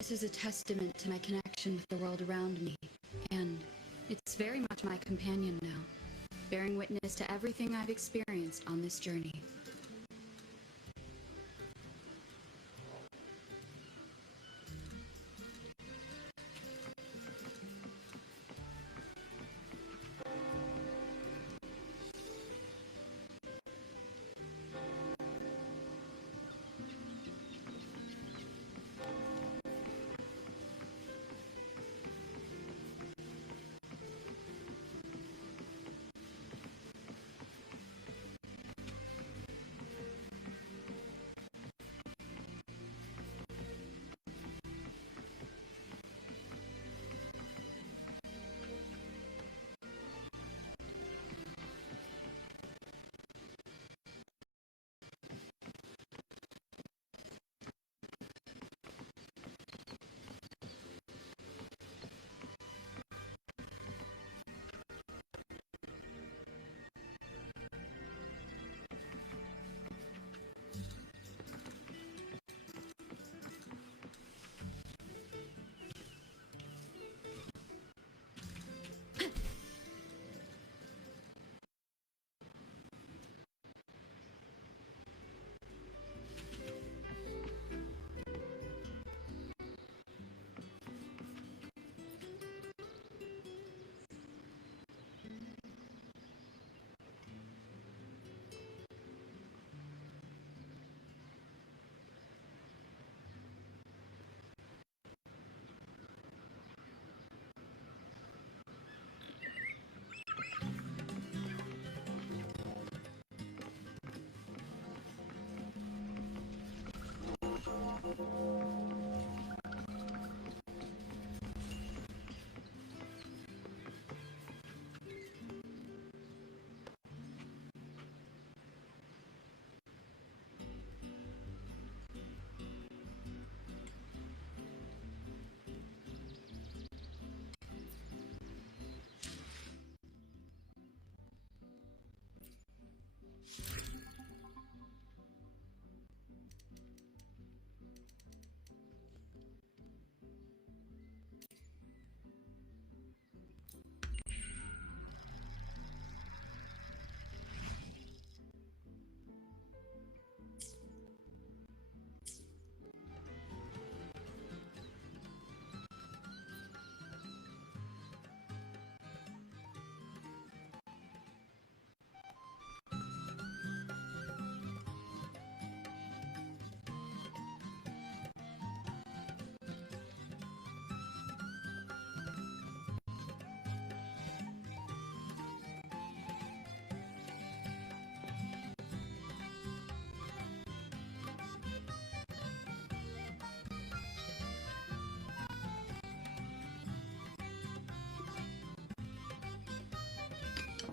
This is a testament to my connection with the world around me, and it's very much my companion now, bearing witness to everything I've experienced on this journey.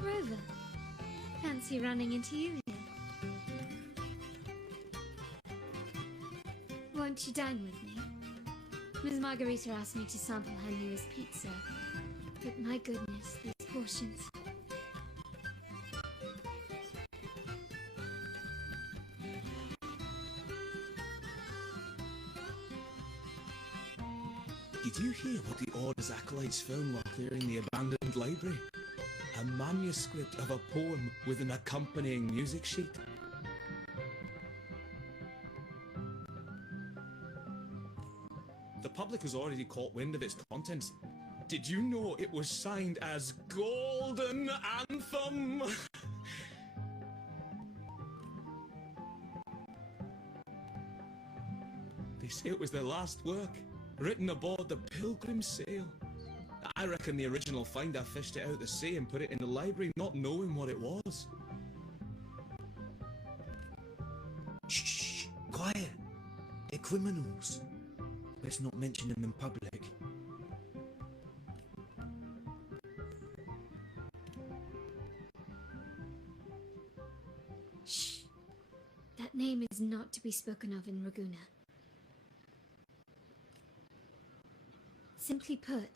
Rover, fancy running into you here. Won't you dine with me? Ms. Margarita asked me to sample her newest pizza, but my goodness, these portions. Did you hear what the Order's acolytes found while clearing the abandoned library? A manuscript of a poem with an accompanying music sheet. The public has already caught wind of its contents. Did you know it was signed as Golden Anthem? They say it was their last work, written aboard the Pilgrim Sail. I reckon the original finder fished it out the sea and put it in the library, not knowing what it was. Shh! Quiet! They're criminals. Let's not mention them in public. Shh! That name is not to be spoken of in Ragusa. Simply put,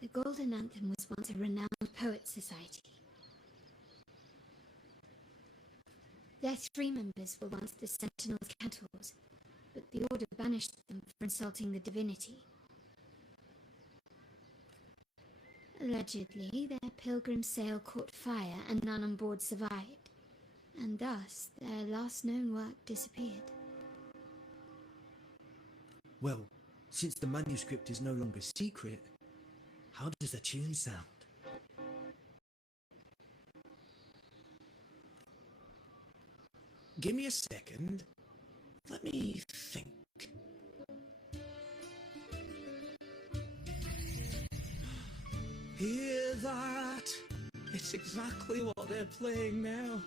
the Golden Anthem was once a renowned poet society. Their 3 members were once the Sentinel's cantors, but the Order banished them for insulting the divinity. Allegedly, their pilgrim sail caught fire and none on board survived, and thus their last known work disappeared. Well, since the manuscript is no longer secret, how does the tune sound? Give me a second. Let me think. Hear that? It's exactly what they're playing now.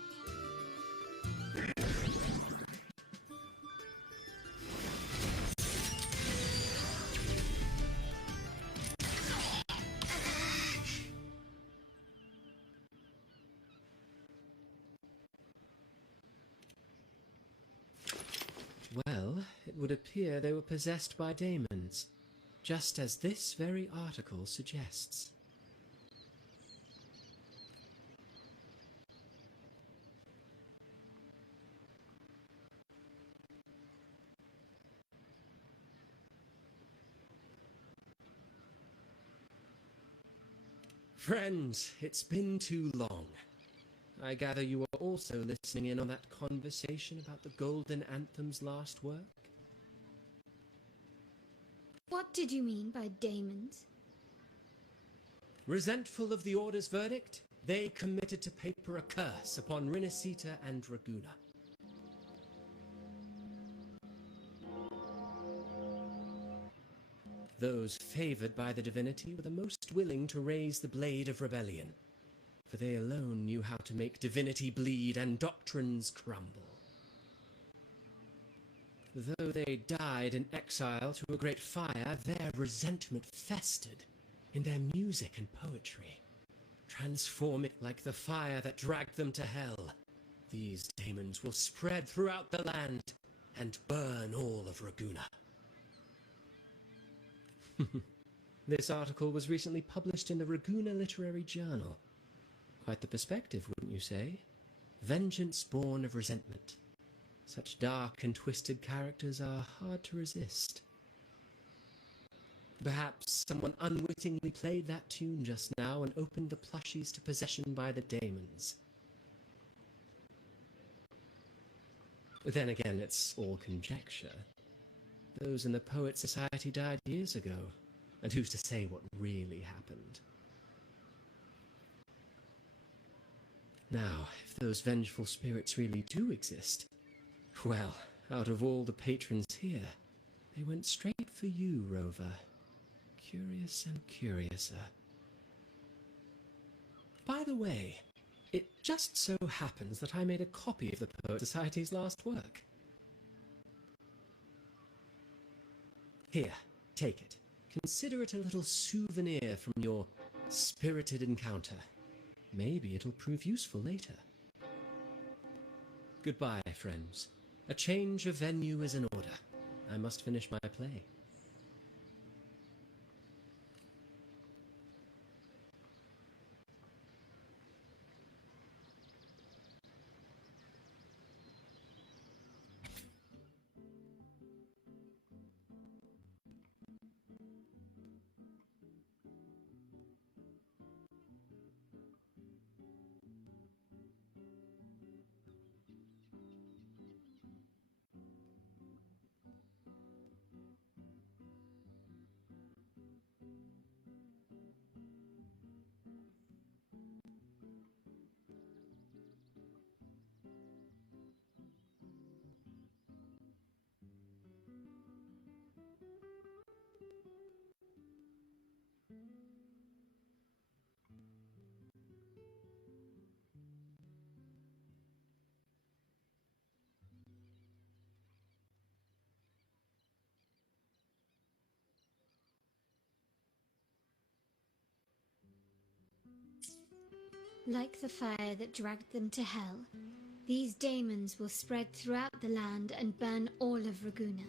Well, it would appear they were possessed by daemons, just as this very article suggests. Friends, it's been too long. I gather you were also listening in on that conversation about the Golden Anthem's last work? What did you mean by daemons? Resentful of the Order's verdict, they committed to paper a curse upon Rinascita and Raguna. Those favored by the divinity were the most willing to raise the blade of rebellion, for they alone knew how to make divinity bleed and doctrines crumble. Though they died in exile to a great fire, their resentment festered in their music and poetry, transforming like the fire that dragged them to hell. These daemons will spread throughout the land and burn all of Raguna. This article was recently published in the Raguna Literary Journal. Quite the perspective, wouldn't you say? Vengeance born of resentment. Such dark and twisted characters are hard to resist. Perhaps someone unwittingly played that tune just now and opened the plushies to possession by the daemons. Then again, it's all conjecture. Those in the Poet Society died years ago, and who's to say what really happened? Now, if those vengeful spirits really do exist, well, out of all the patrons here, they went straight for you, Rover. Curious and curiouser. By the way, it just so happens that I made a copy of the Poet Society's last work. Here, take it. Consider it a little souvenir from your spirited encounter. Maybe it'll prove useful later. Goodbye, friends. A change of venue is in order. I must finish my play. Like the fire that dragged them to hell, these daemons will spread throughout the land and burn all of Raguna.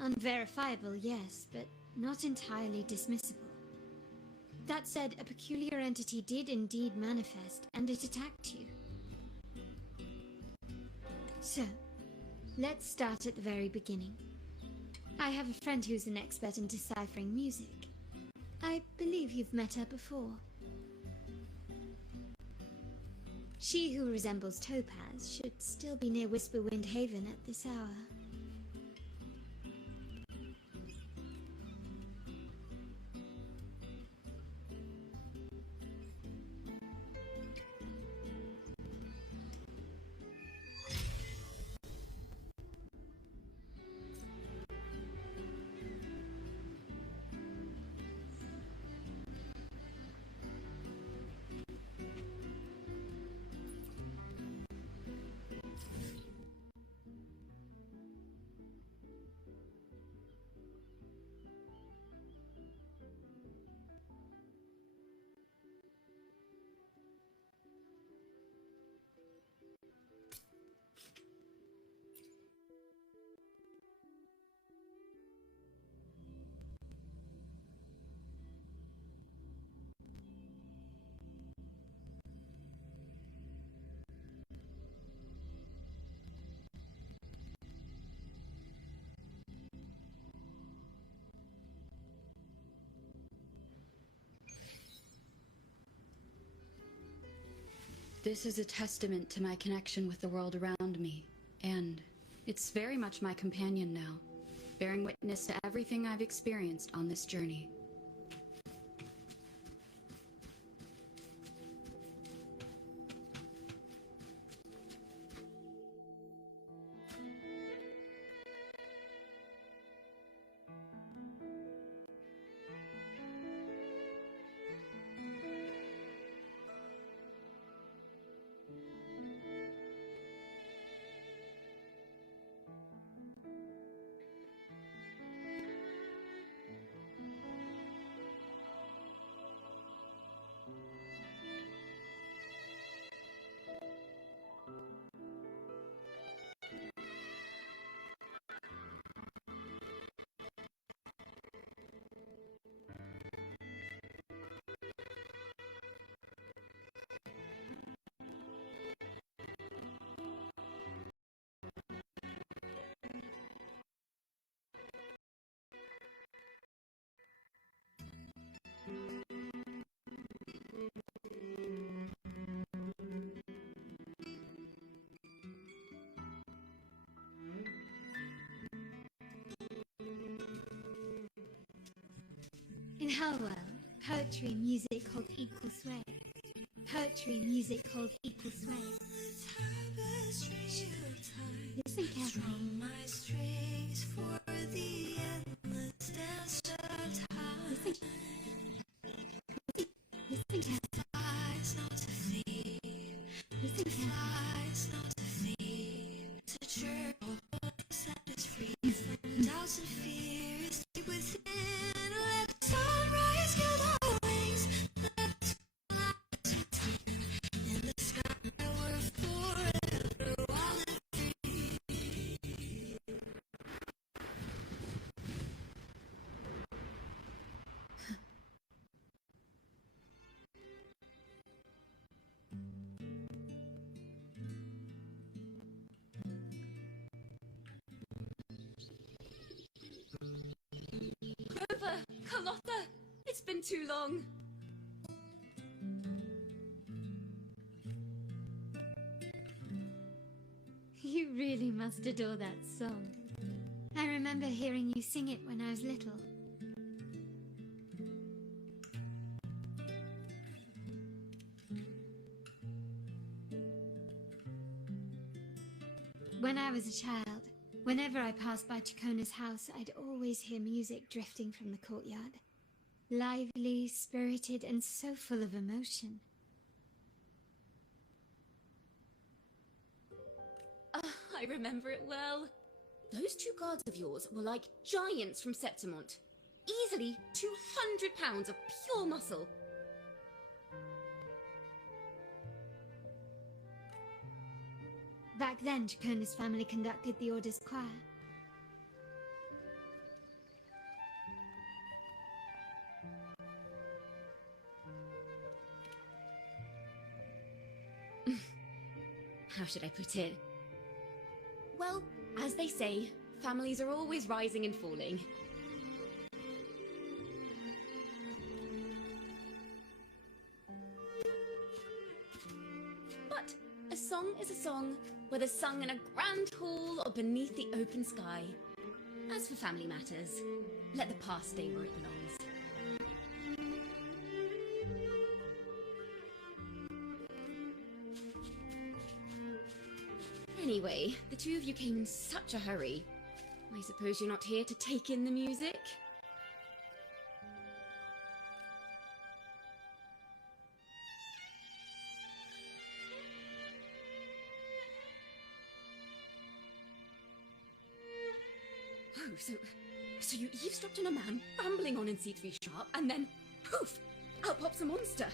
Unverifiable, yes, but not entirely dismissible. That said, a peculiar entity did indeed manifest, and it attacked you. So, let's start at the very beginning. I have a friend who's an expert in deciphering music. I believe you've met her before. She who resembles Topaz should still be near Whisperwind Haven at this hour. This is a testament to my connection with the world around me, and it's very much my companion now, bearing witness to everything I've experienced on this journey. In her world, poetry and music hold equal sway. Poetry and music hold equal sway. Listen carefully. Listen carefully. Listen Carlotta! It's been too long! You really must adore that song. I remember hearing you sing it when I was little. When I was a child, whenever I passed by Ciaccona's house, I'd always hear music drifting from the courtyard. Lively, spirited, and so full of emotion. I remember it well. Those two guards of yours were like giants from Septimont. Easily 200 pounds of pure muscle. Back then, Ciaccona's family conducted the Order's choir. How should I put it? Well, as they say, families are always rising and falling. But a song is a song, whether sung in a grand hall or beneath the open sky. As for family matters, let the past stay where it belongs. Anyway, the two of you came in such a hurry. I suppose you're not here to take in the music? Oh, so you eavesdropped on a man rambling on in C3 sharp, and then, poof, out pops a monster.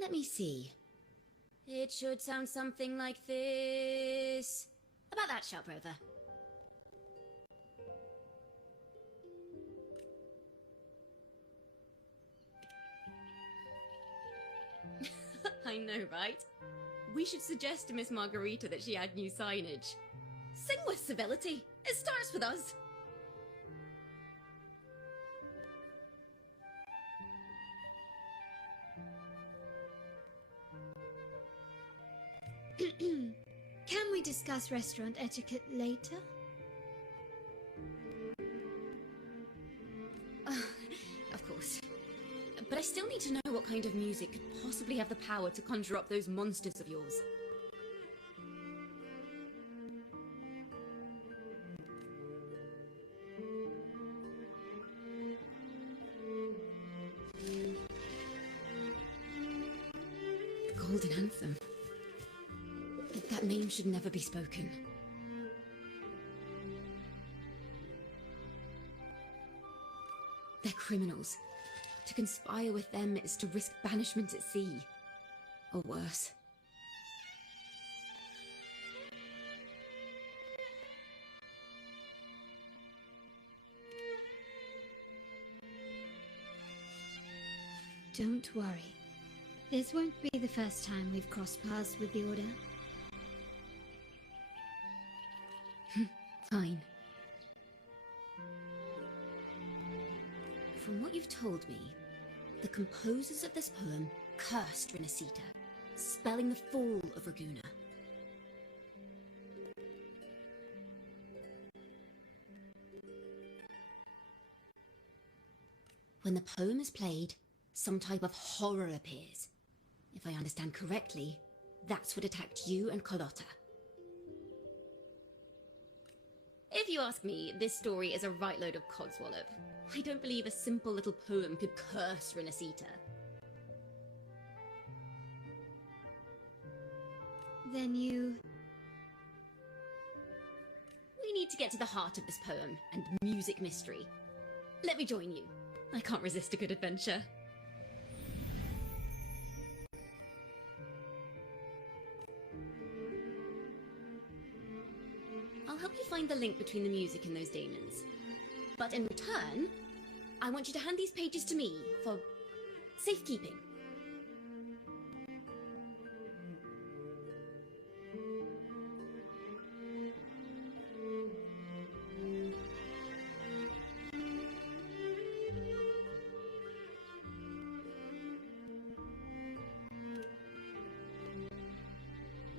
Let me see. It should sound something like this. About that, Sharp Rover. I know, right? We should suggest to Miss Margarita that she add new signage. Sing with civility. It starts with us. Can we discuss restaurant etiquette later? Of course. But I still need to know what kind of music could possibly have the power to conjure up those monsters of yours. The Golden Anthem. That name should never be spoken. They're criminals. To conspire with them is to risk banishment at sea. Or worse. Don't worry. This won't be the first time we've crossed paths with the Order. Fine. From what you've told me, the composers of this poem cursed Renacita, spelling the fall of Raguna. When the poem is played, some type of horror appears. If I understand correctly, that's what attacked you and Carlotta. If you ask me, this story is a right load of codswallop. I don't believe a simple little poem could curse Renacita. Then you... We need to get to the heart of this poem and music mystery. Let me join you. I can't resist a good adventure. I'll help you find the link between the music and those daemons. But in return, I want you to hand these pages to me for safekeeping.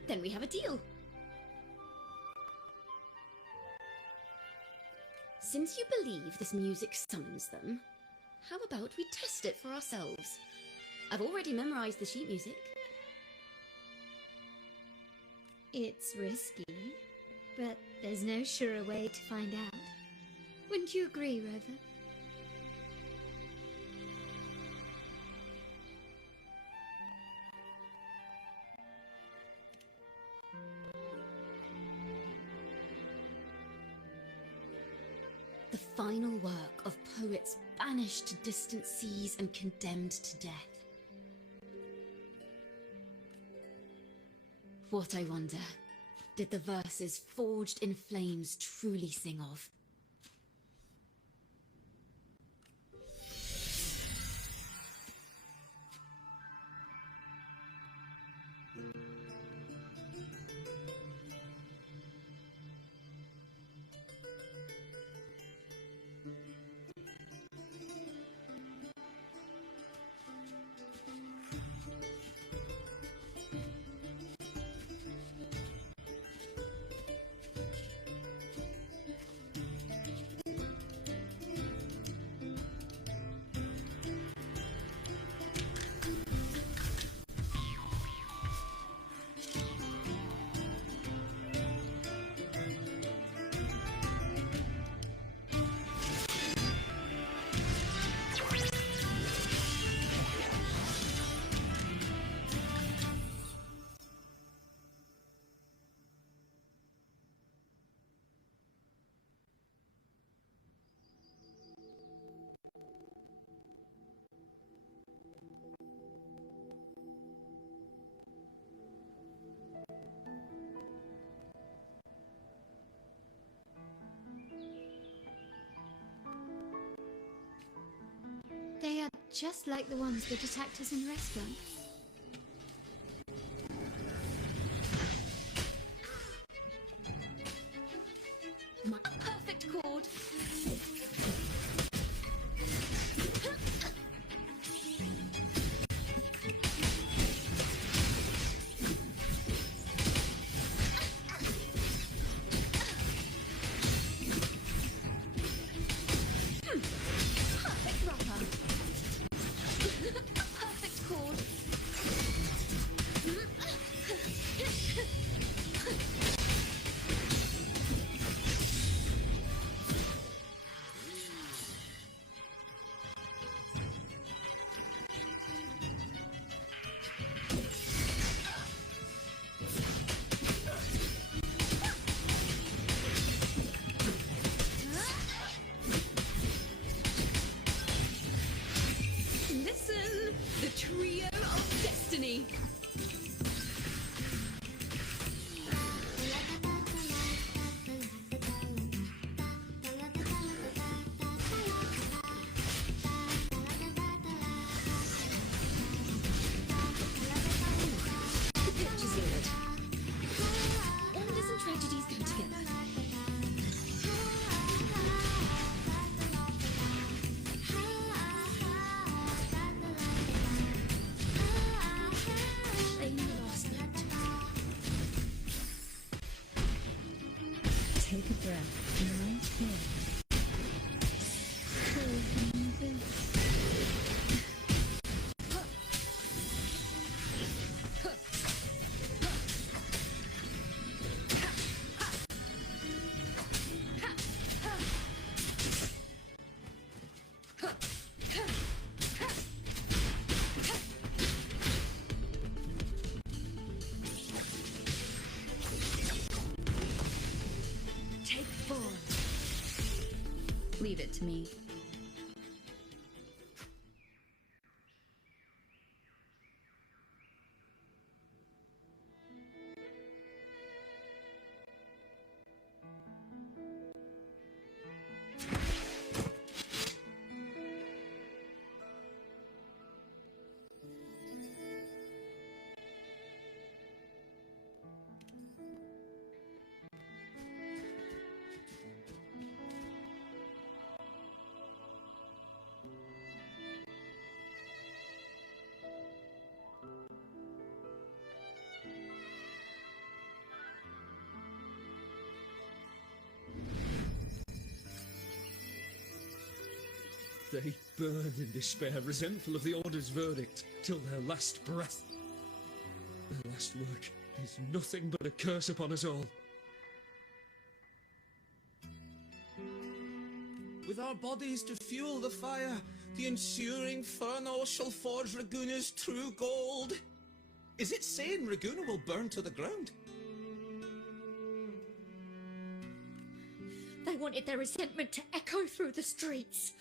Then we have a deal. Since you believe this music summons them, how about we test it for ourselves? I've already memorized the sheet music. It's risky, but there's no surer way to find out. Wouldn't you agree, Rover? The final work of poets banished to distant seas and condemned to death. What, I wonder, did the verses forged in flames truly sing of? They are just like the ones that attacked us in the restaurant. My perfect chord. Perfect rubber. Perfect chord. Listen, the trio of destiny. The picture's good. Wonders and tragedies go together. Playing the last note. Take a breath right here. Hold the new boots. Take 4. Leave it to me. They burn in despair, resentful of the Order's verdict, till their last breath. Their last work is nothing but a curse upon us all. With our bodies to fuel the fire, the ensuing furnace shall forge Raguna's true gold. Is it saying Raguna will burn to the ground? They want wanted their resentment to echo through the streets.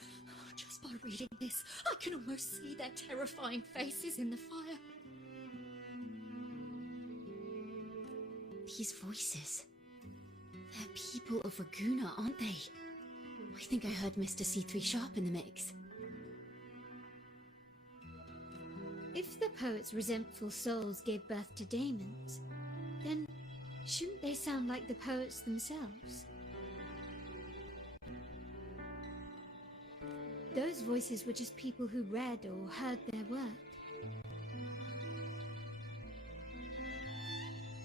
Just by reading this, I can almost see their terrifying faces in the fire. These voices. They're people of Raguna, aren't they? I think I heard Mr. C3 Sharp in the mix. If the poet's resentful souls gave birth to daemons, then shouldn't they sound like the poets themselves? Those voices were just people who read or heard their work.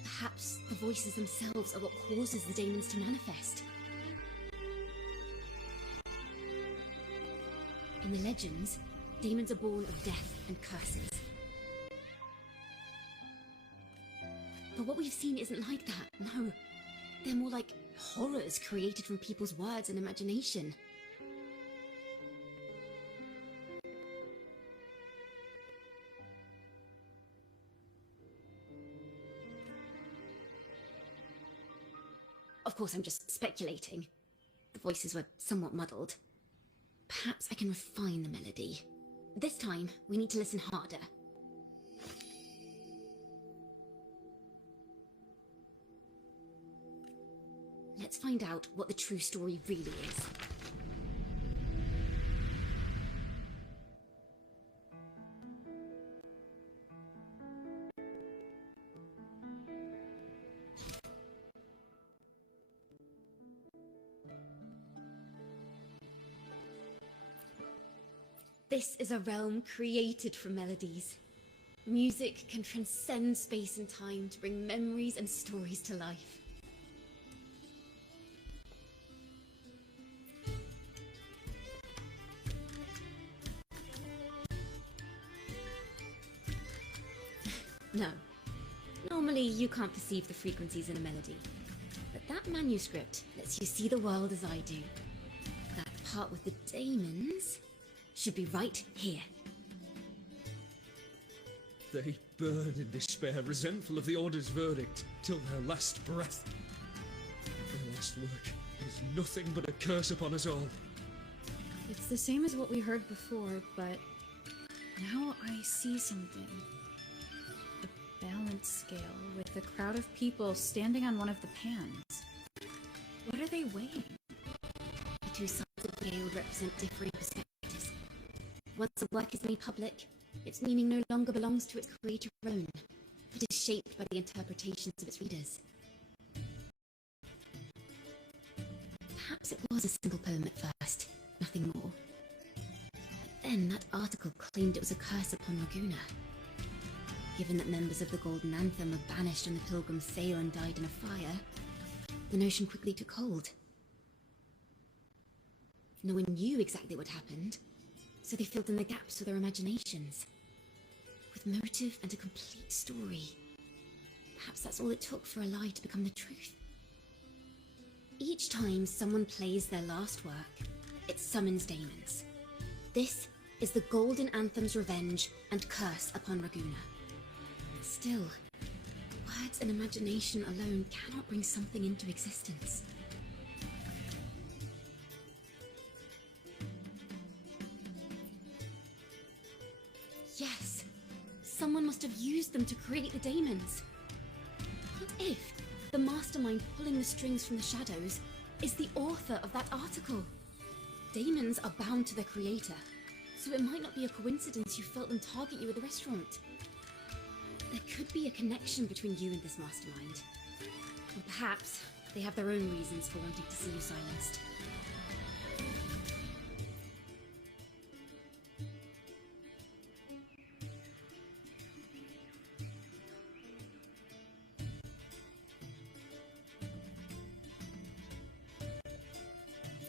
Perhaps the voices themselves are what causes the daemons to manifest. In the legends, daemons are born of death and curses. But what we've seen isn't like that, no. They're more like horrors created from people's words and imagination. Of course, I'm just speculating. The voices were somewhat muddled. Perhaps I can refine the melody. This time, we need to listen harder. Let's find out what the true story really is. This is a realm created from melodies. Music can transcend space and time to bring memories and stories to life. No. Normally, you can't perceive the frequencies in a melody. But that manuscript lets you see the world as I do. That part with the daemons should be right here. They burn in despair, resentful of the Order's verdict, till their last breath. Their last work is nothing but a curse upon us all. It's the same as what we heard before, but now I see something. A balance scale with a crowd of people standing on one of the pans. What are they weighing? The two sides of the scale represent differing perspectives. Once a work is made public, its meaning no longer belongs to its creator alone. It is shaped by the interpretations of its readers. Perhaps it was a simple poem at first, nothing more. But then that article claimed it was a curse upon Raguna. Given that members of the Golden Anthem were banished on the Pilgrim's sail and died in a fire, the notion quickly took hold. No one knew exactly what happened, so they filled in the gaps with their imaginations. With motive and a complete story. Perhaps that's all it took for a lie to become the truth. Each time someone plays their last work, it summons daemons. This is the Golden Anthem's revenge and curse upon Raguna. Still, words and imagination alone cannot bring something into existence. Yes, someone must have used them to create the daemons. What if the mastermind pulling the strings from the shadows is the author of that article? Daemons are bound to their creator, so it might not be a coincidence you felt them target you at the restaurant. There could be a connection between you and this mastermind. Or perhaps they have their own reasons for wanting to see you silenced.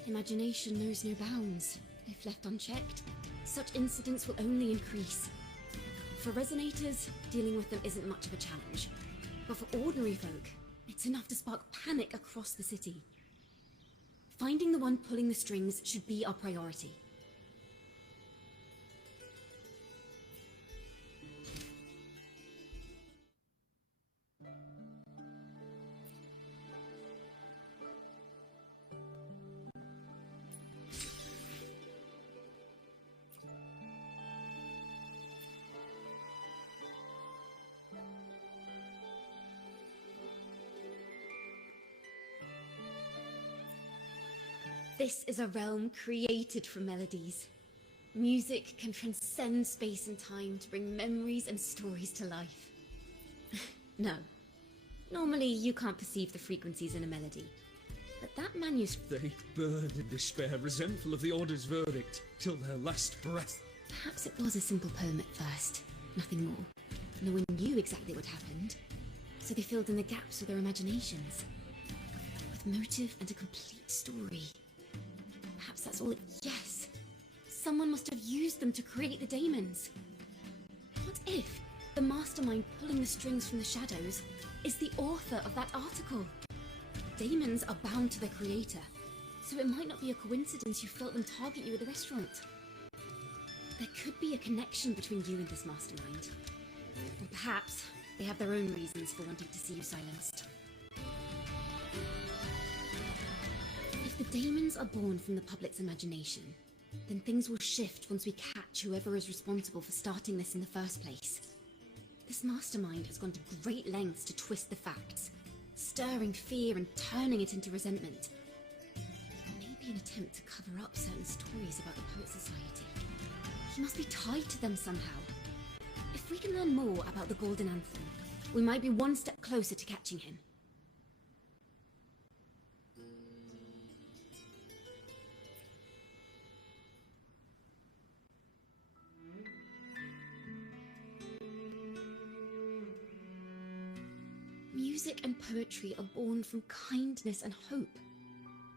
Imagination knows no bounds. If left unchecked, such incidents will only increase. For resonators, dealing with them isn't much of a challenge. But for ordinary folk, it's enough to spark panic across the city. Finding the one pulling the strings should be our priority. This is a realm created from melodies. Music can transcend space and time to bring memories and stories to life. No. Normally, you can't perceive the frequencies in a melody. But that manuscript... They burn in despair, resentful of the Order's verdict, till their last breath. Perhaps it was a simple poem at first, nothing more. No one knew exactly what happened, so they filled in the gaps with their imaginations. With motive and a complete story. Perhaps that's all it... Yes! Someone must have used them to create the daemons. What if the mastermind pulling the strings from the shadows is the author of that article? Daemons are bound to their creator, so it might not be a coincidence you felt them target you at the restaurant. There could be a connection between you and this mastermind. And perhaps they have their own reasons for wanting to see you silenced. If the daemons are born from the public's imagination, then things will shift once we catch whoever is responsible for starting this in the first place. This mastermind has gone to great lengths to twist the facts, stirring fear and turning it into resentment. Maybe an attempt to cover up certain stories about the Poet Society. He must be tied to them somehow. If we can learn more about the Golden Anthem, we might be one step closer to catching him. Music and poetry are born from kindness and hope.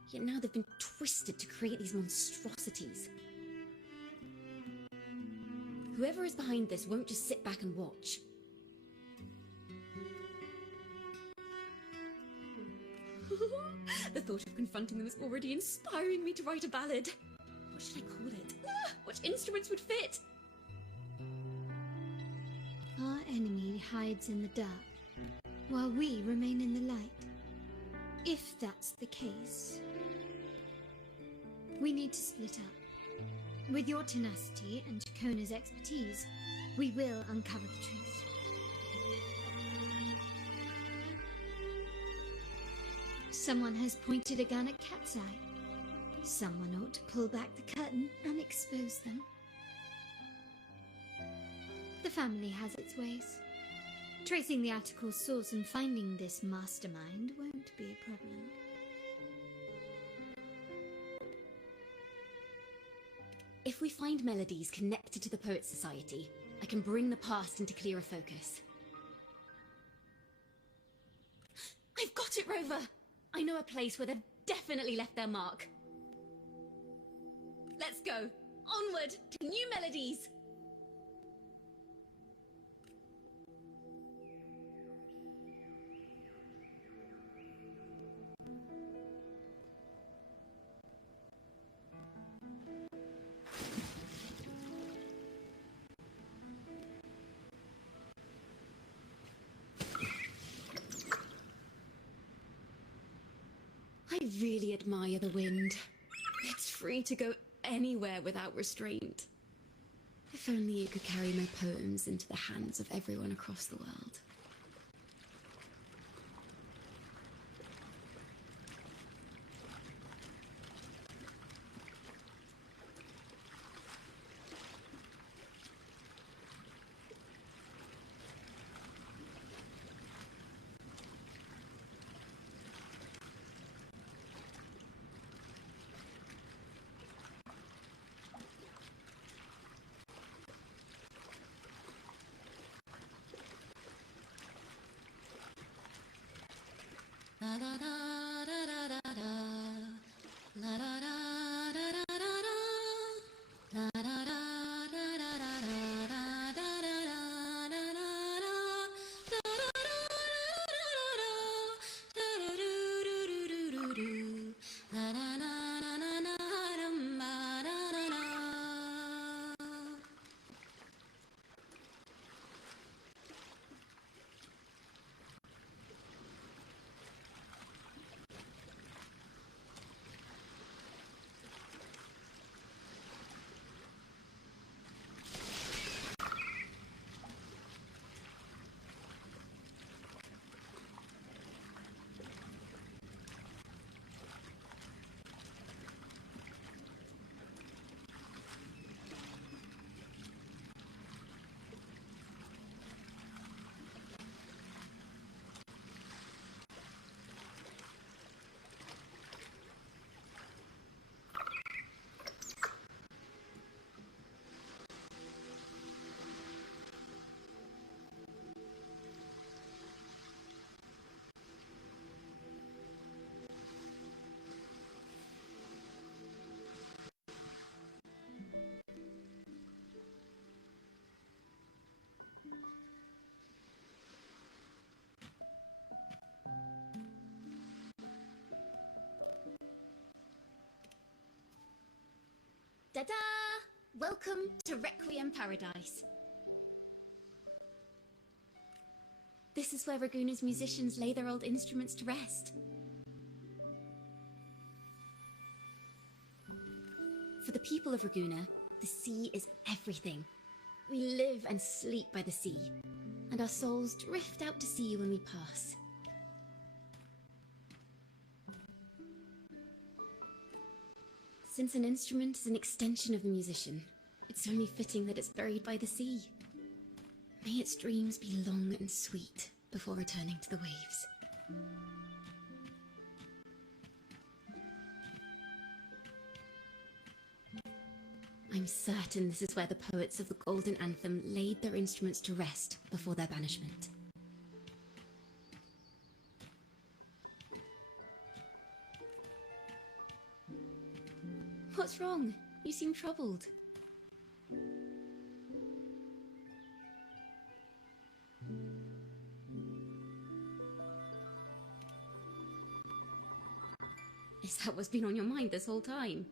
Yet now they've been twisted to create these monstrosities. Whoever is behind this won't just sit back and watch. The thought of confronting them is already inspiring me to write a ballad. What should I call it? What instruments would fit? Our enemy hides in the dark, while we remain in the light. If that's the case, we need to split up. With your tenacity and ciaccona's expertise, we will uncover the truth. Someone has pointed a gun at Cat's Eye. Someone ought to pull back the curtain and expose them. The family has its ways. Tracing the article's source and finding this mastermind won't be a problem. If we find melodies connected to the Poet Society, I can bring the past into clearer focus. I've got it, Rover! I know a place where they've definitely left their mark. Let's go! Onward to new melodies! I really admire the wind. It's free to go anywhere without restraint. If only it could carry my poems into the hands of everyone across the world. Da-da! Welcome to Requiem Paradise. This is where Raguna's musicians lay their old instruments to rest. For the people of Raguna, the sea is everything. We live and sleep by the sea, and our souls drift out to sea when we pass. Since an instrument is an extension of the musician, it's only fitting that it's buried by the sea. May its dreams be long and sweet before returning to the waves. I'm certain this is where the poets of the Golden Anthem laid their instruments to rest before their banishment. What's wrong? You seem troubled. Is that what's been on your mind this whole time?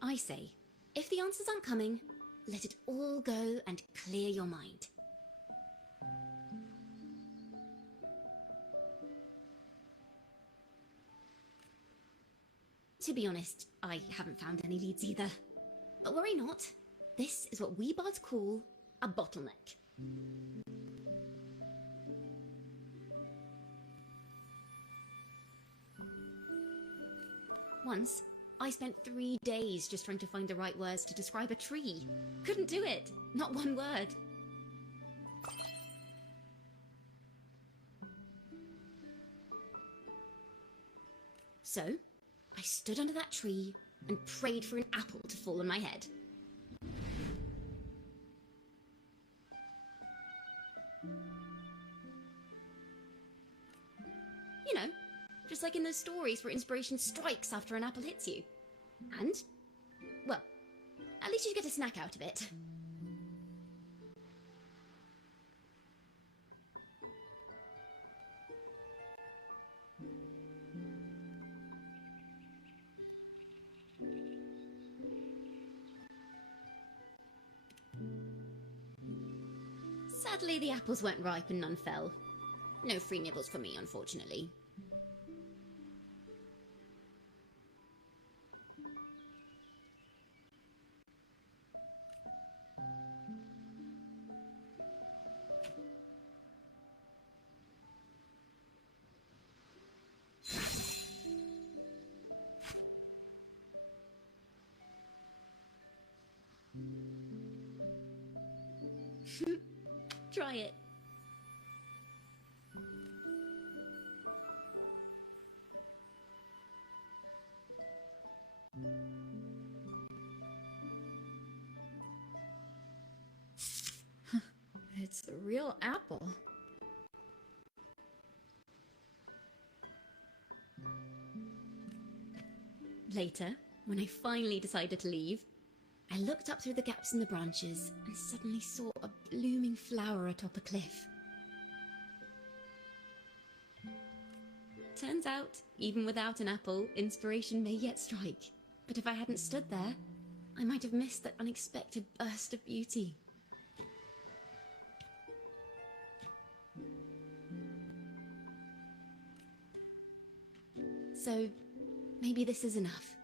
I say, if the answers aren't coming, let it all go and clear your mind. To be honest, I haven't found any leads either. But worry not. This is what we bards call a bottleneck. Once, I spent 3 days just trying to find the right words to describe a tree. Couldn't do it. Not one word. So, I stood under that tree and prayed for an apple to fall on my head. You know, just like in those stories where inspiration strikes after an apple hits you. And, well, at least you get a snack out of it. Sadly, the apples weren't ripe and none fell. No free nibbles for me, unfortunately. Try it. It's a real apple. Later, when I finally decided to leave, I looked up through the gaps in the branches and suddenly saw a blooming flower atop a cliff. Turns out, even without an apple, inspiration may yet strike. But if I hadn't stood there, I might have missed that unexpected burst of beauty. So, maybe this is enough.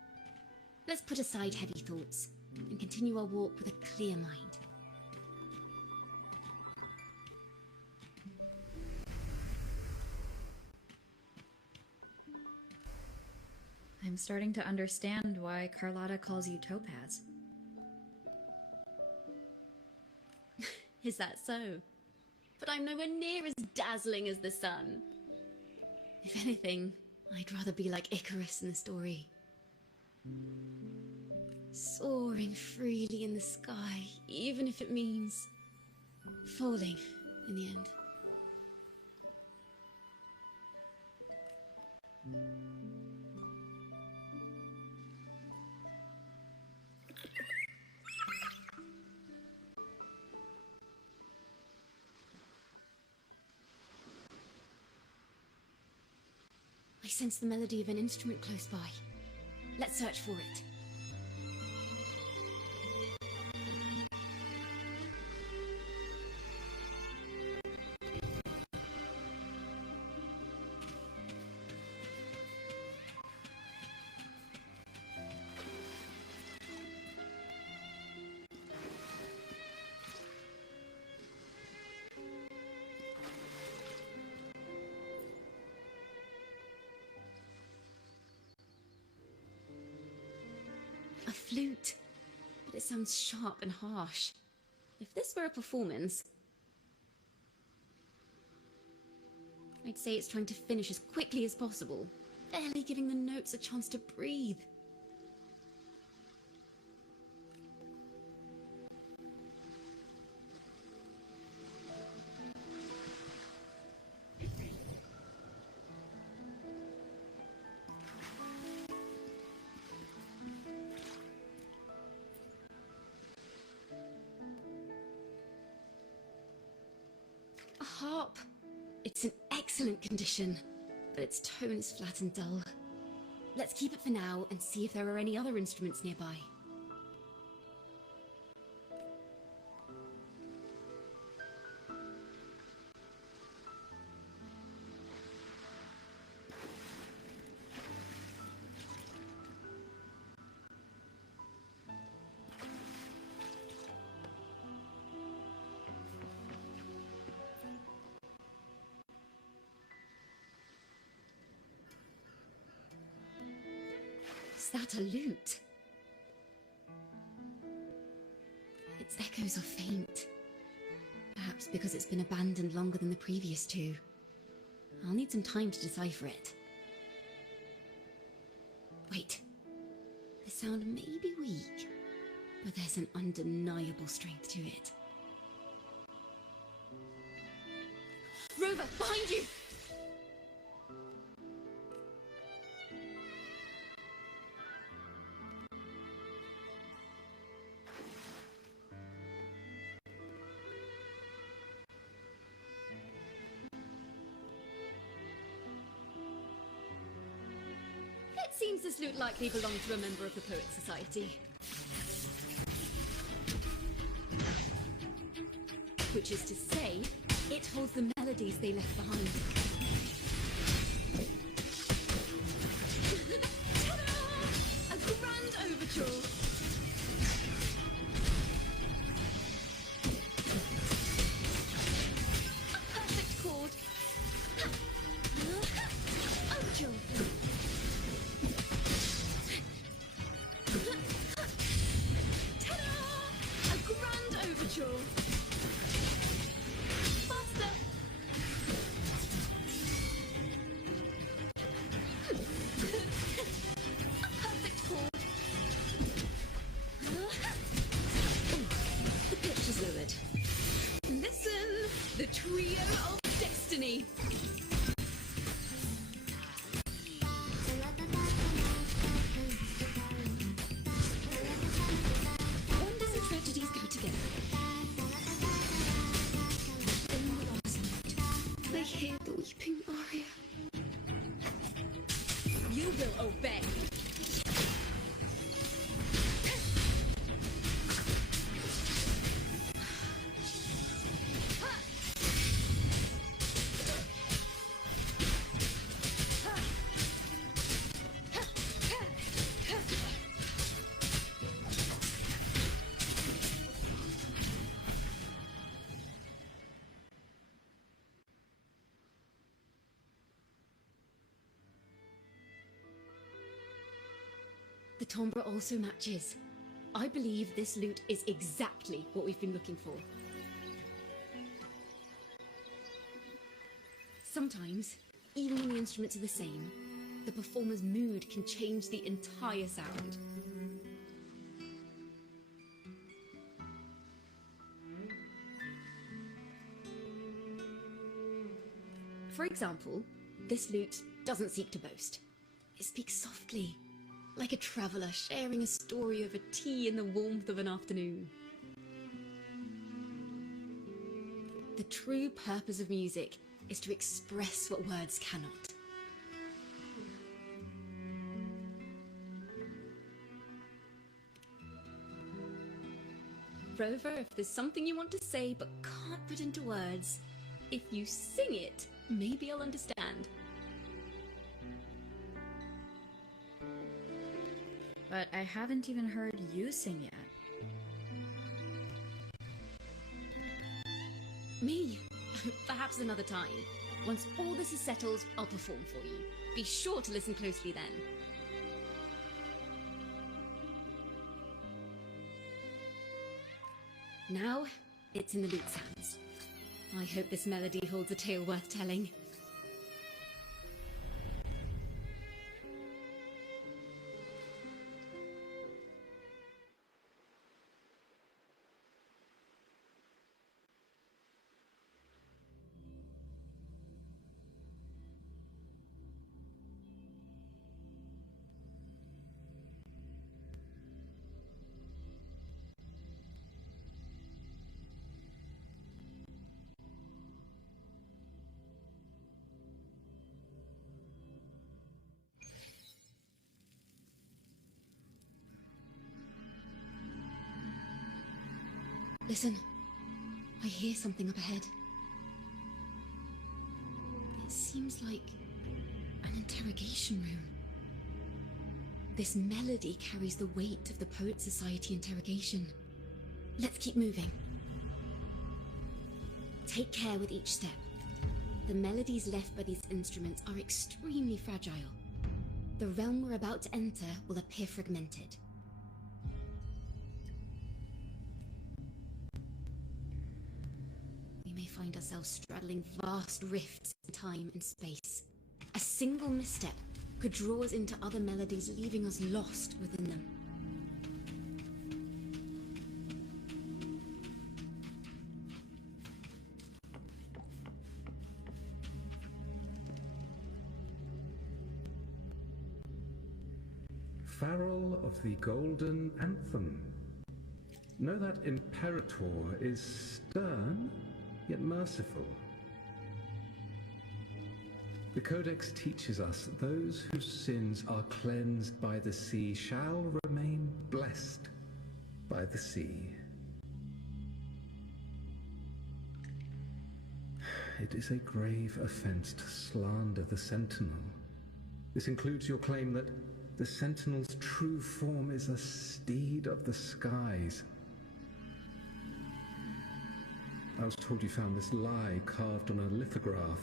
Let's put aside heavy thoughts and continue our walk with a clear mind. I'm starting to understand why Carlotta calls you Topaz. Is that so? But I'm nowhere near as dazzling as the sun. If anything, I'd rather be like Icarus in the story. Soaring freely in the sky, even if it means falling in the end. I sense the melody of an instrument close by. Let's search for it. A flute. But it sounds sharp and harsh. If this were a performance, I'd say it's trying to finish as quickly as possible, barely giving the notes a chance to breathe. A harp. It's in excellent condition, but its tone is flat and dull. Let's keep it for now and see if there are any other instruments nearby. Is that a lute? Its echoes are faint. Perhaps because it's been abandoned longer than the previous two. I'll need some time to decipher it. Wait. The sound may be weak, but there's an undeniable strength to it. Rover, behind you! It seems this lute likely belonged to a member of the Poets Society. Which is to say, it holds the melodies they left behind. Ta-da! A grand overture! A perfect chord! Overture! Ta-da! A grand overture! Faster! A perfect chord! The pitch is lowered. Listen! The trio of destiny! Wonders and tragedies go together. In the last note, they hear the weeping aria. You will obey. The timbre also matches. I believe this lute is exactly what we've been looking for. Sometimes, even when the instruments are the same, the performer's mood can change the entire sound. For example, this lute doesn't seek to boast. It speaks softly, like a traveller sharing a story over tea in the warmth of an afternoon. The true purpose of music is to express what words cannot. Rover, if there's something you want to say but can't put into words, if you sing it, maybe I'll understand. But I haven't even heard you sing yet. Me? Perhaps another time. Once all this is settled, I'll perform for you. Be sure to listen closely then. Now, it's in the lute's hands. I hope this melody holds a tale worth telling. Listen, I hear something up ahead. It seems like an interrogation room. This melody carries the weight of the Poet Society interrogation. Let's keep moving. Take care with each step. The melodies left by these instruments are extremely fragile. The realm we're about to enter will appear fragmented. We may find ourselves straddling vast rifts in time and space. A single misstep could draw us into other melodies, leaving us lost within them. Farrell of the Golden Anthem. Know that Imperator is stern, yet merciful. The Codex teaches us those whose sins are cleansed by the sea shall remain blessed by the sea. It is a grave offense to slander the Sentinel. This includes your claim that the Sentinel's true form is a steed of the skies. I was told you found this lie carved on a lithograph.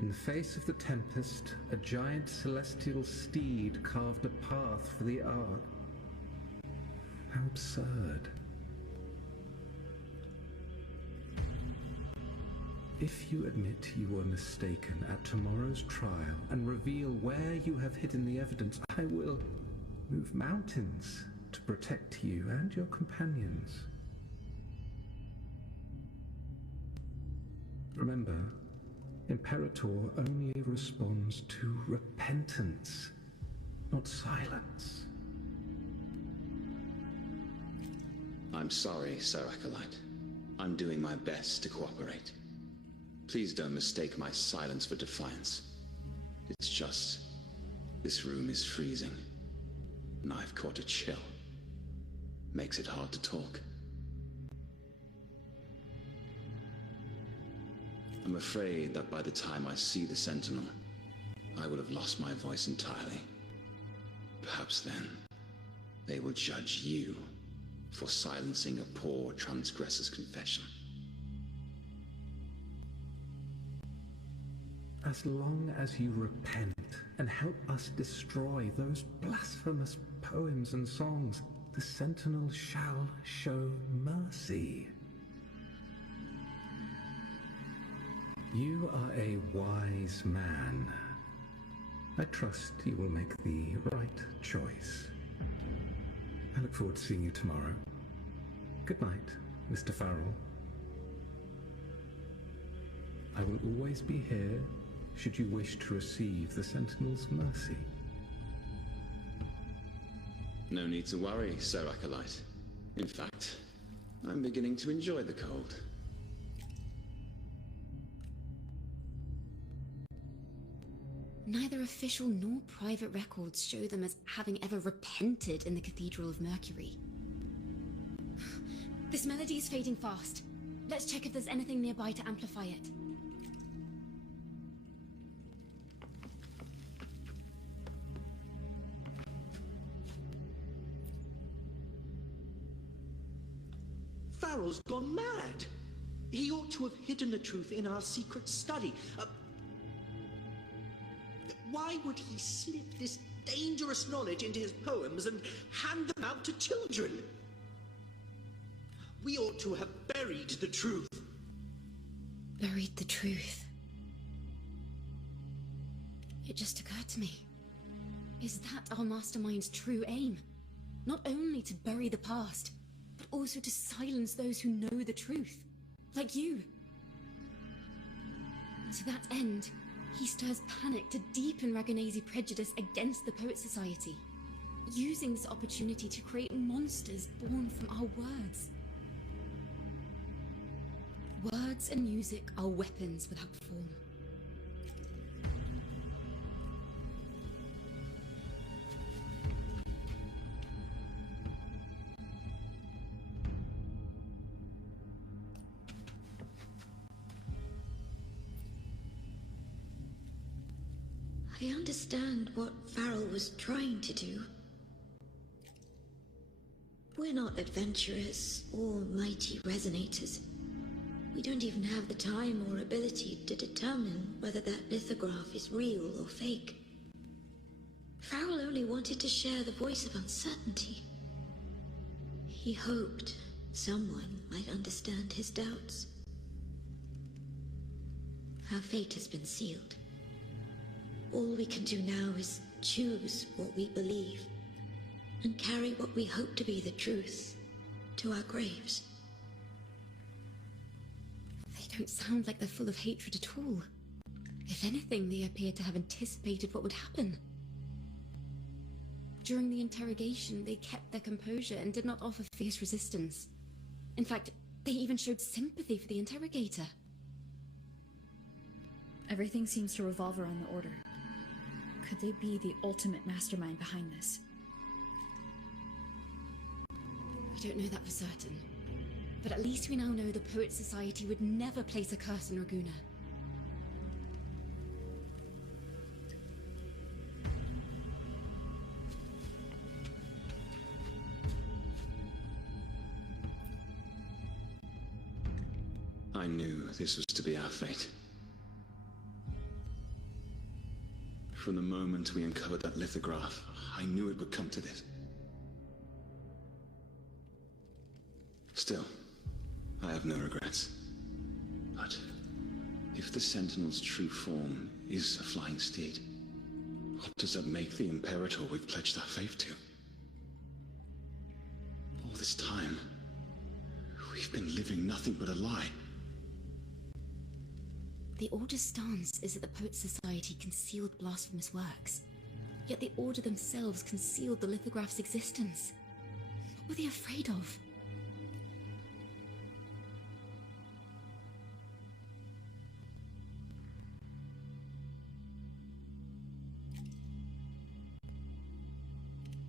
In the face of the tempest, a giant celestial steed carved a path for the Ark. How absurd. If you admit you were mistaken at tomorrow's trial and reveal where you have hidden the evidence, I will move mountains to protect you and your companions. Remember, Imperator only responds to repentance, not silence. I'm sorry, Sir Acolyte. I'm doing my best to cooperate. Please don't mistake my silence for defiance. It's just, this room is freezing, and I've caught a chill. Makes it hard to talk. I'm afraid that by the time I see the Sentinel, I will have lost my voice entirely. Perhaps then, they will judge you for silencing a poor transgressor's confession. As long as you repent and help us destroy those blasphemous poems and songs, the Sentinel shall show mercy. You are a wise man. I trust you will make the right choice. I look forward to seeing you tomorrow. Good night, Mr. Farrell. I will always be here should you wish to receive the Sentinel's mercy. No need to worry, Sir Acolyte. In fact, I'm beginning to enjoy the cold. Neither official nor private records show them as having ever repented in the Cathedral of Mercury. This melody is fading fast. Let's check if there's anything nearby to amplify it. Farrell's gone mad. He ought to have hidden the truth in our secret study. Why would he slip this dangerous knowledge into his poems and hand them out to children? We ought to have buried the truth. Buried the truth. It just occurred to me. Is that our mastermind's true aim? Not only to bury the past, but also to silence those who know the truth. Like you. To that end, he stirs panic to deepen Ragonese prejudice against the Poet Society, using this opportunity to create monsters born from our words. Words and music are weapons without form. I understand what Farrell was trying to do. We're not adventurers or mighty resonators. We don't even have the time or ability to determine whether that lithograph is real or fake. Farrell only wanted to share the voice of uncertainty. He hoped someone might understand his doubts. Our fate has been sealed. All we can do now is choose what we believe and carry what we hope to be the truth to our graves. They don't sound like they're full of hatred at all. If anything, they appear to have anticipated what would happen. During the interrogation, they kept their composure and did not offer fierce resistance. In fact, they even showed sympathy for the interrogator. Everything seems to revolve around the Order. Could they be the ultimate mastermind behind this? We don't know that for certain. But at least we now know the Poet Society would never place a curse on Raguna. I knew this was to be our fate. From the moment we uncovered that lithograph, I knew it would come to this. Still, I have no regrets. But if the Sentinel's true form is a flying steed, what does that make the Imperator we've pledged our faith to? All this time, we've been living nothing but a lie. The Order's stance is that the Poet Society concealed blasphemous works, yet the Order themselves concealed the lithograph's existence. What were they afraid of?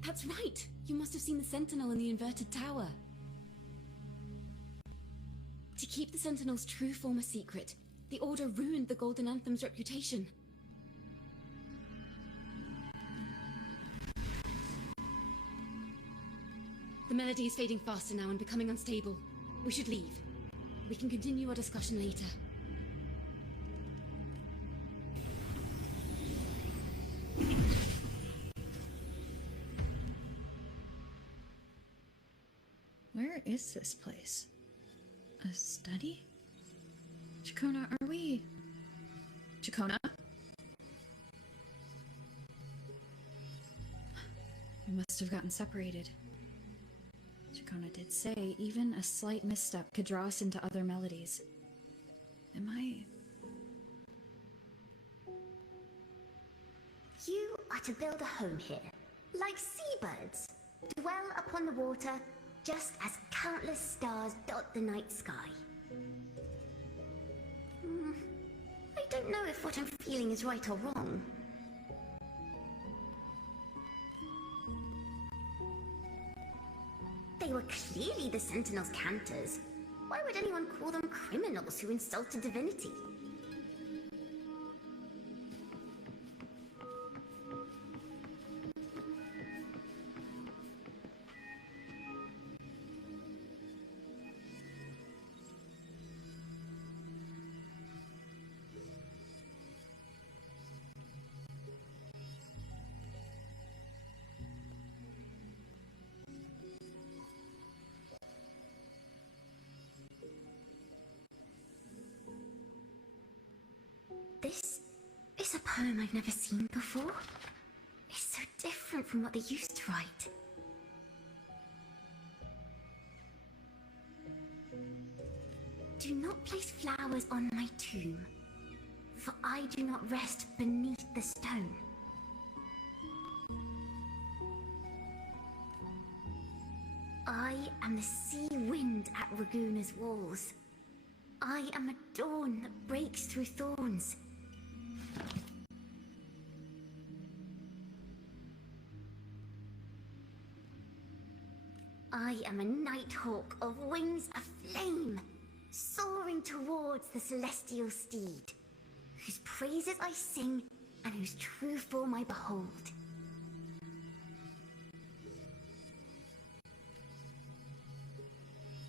That's right! You must have seen the Sentinel in the inverted tower. To keep the Sentinel's true form a secret, the Order ruined the Golden Anthem's reputation. The melody is fading faster now and becoming unstable. We should leave. We can continue our discussion later. Where is this place? A study? Ciaccona, are we... Ciaccona? We must have gotten separated. Ciaccona did say even a slight misstep could draw us into other melodies. Am I... You are to build a home here, like seabirds. Dwell upon the water, just as countless stars dot the night sky. I don't know if what I'm feeling is right or wrong. They were clearly the Sentinel's cantors. Why would anyone call them criminals who insulted divinity? poem I've never seen before. It's so different from what they used to write. Do not place flowers on my tomb, for I do not rest beneath the stone. I am the sea wind at Raguna's walls. I am a dawn that breaks through thorns. I am a nighthawk of wings of flame, soaring towards the celestial steed, whose praises I sing and whose true form I behold.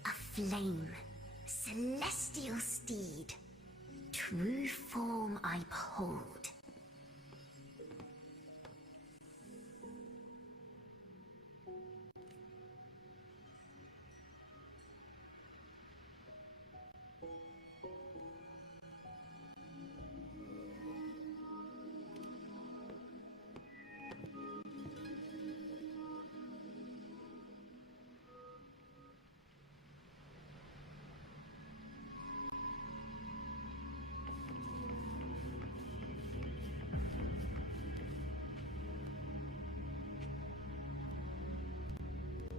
A flame, celestial steed, true form I behold.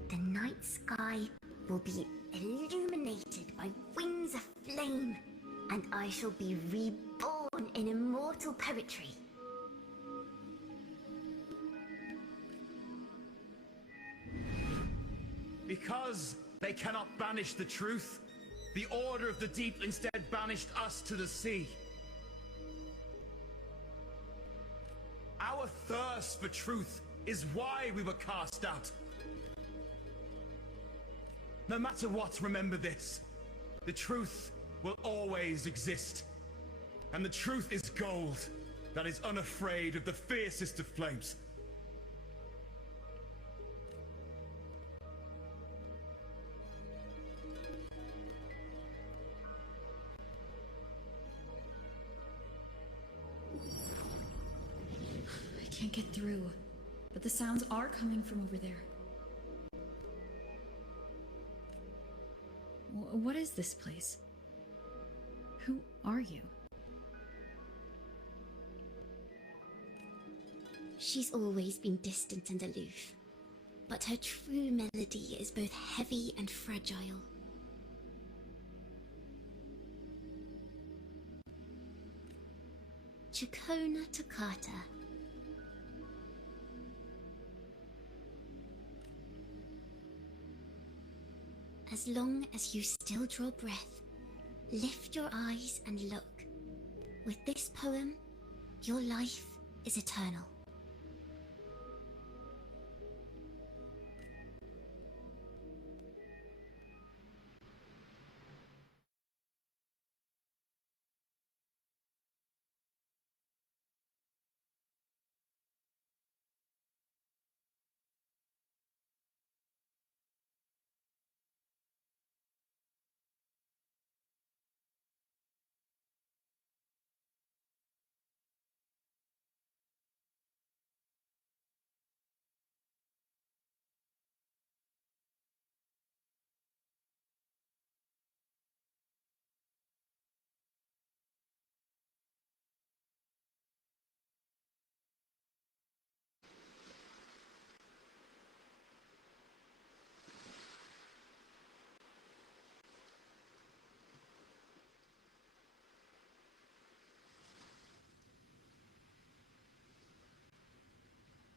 The night sky will be illuminated by wings of flame, and I shall be reborn in immortal poetry. Because they cannot banish the truth, the Order of the Deep instead banished us to the sea. Our thirst for truth is why we were cast out. No matter what, remember this. The truth will always exist. And the truth is gold that is unafraid of the fiercest of flames. I can't get through, but the sounds are coming from over there. What is this place? Who are you? She's always been distant and aloof, but her true melody is both heavy and fragile. Ciaccona toccata. As long as you still draw breath, lift your eyes and look. With this poem, your life is eternal.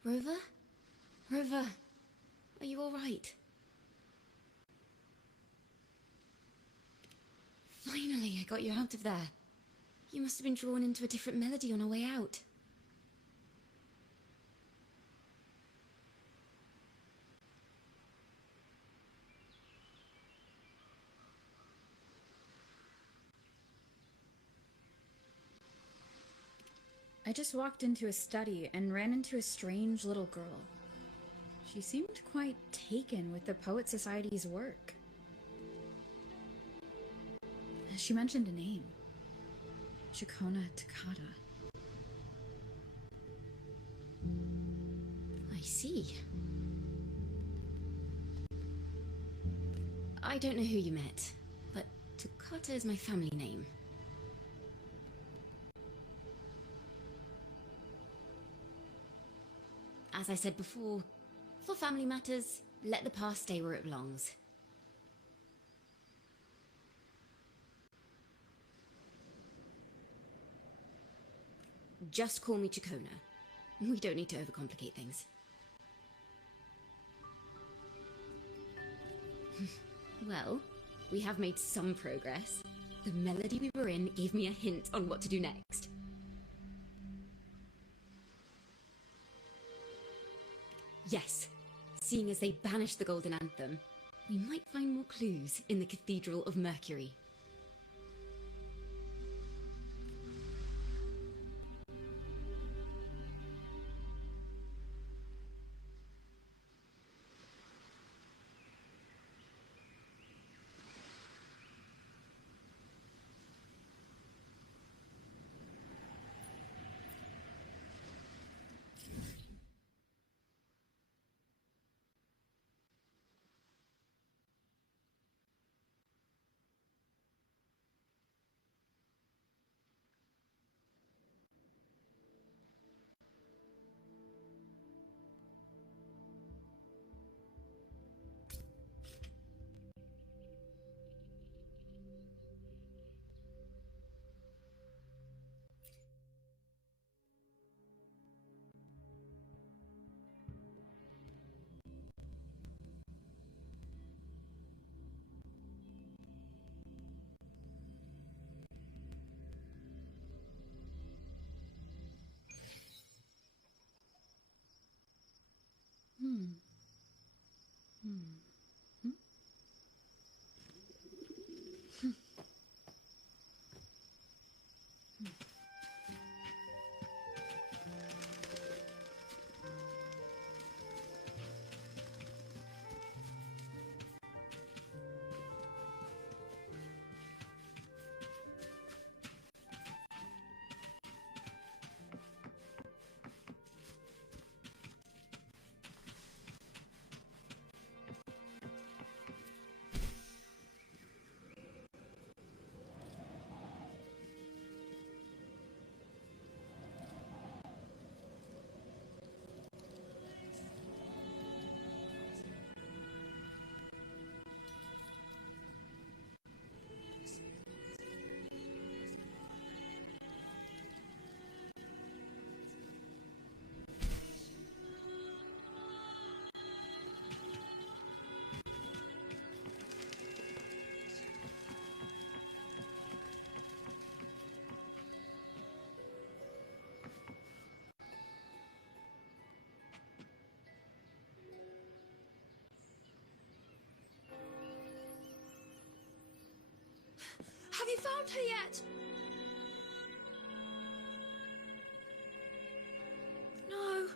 Rover? Rover, are you all right? Finally, I got you out of there. You must have been drawn into a different melody on our way out. I just walked into a study and ran into a strange little girl. She seemed quite taken with the Poet Society's work. She mentioned a name. Ciaccona toccata. I see. I don't know who you met, but Toccata is my family name. As I said before, for family matters, let the past stay where it belongs. Just call me Ciaccona. We don't need to overcomplicate things. Well, we have made some progress. The melody we were in gave me a hint on what to do next. Yes, seeing as they banished the Golden Anthem, we might find more clues in the Cathedral of Mercury. Have you found her yet? No.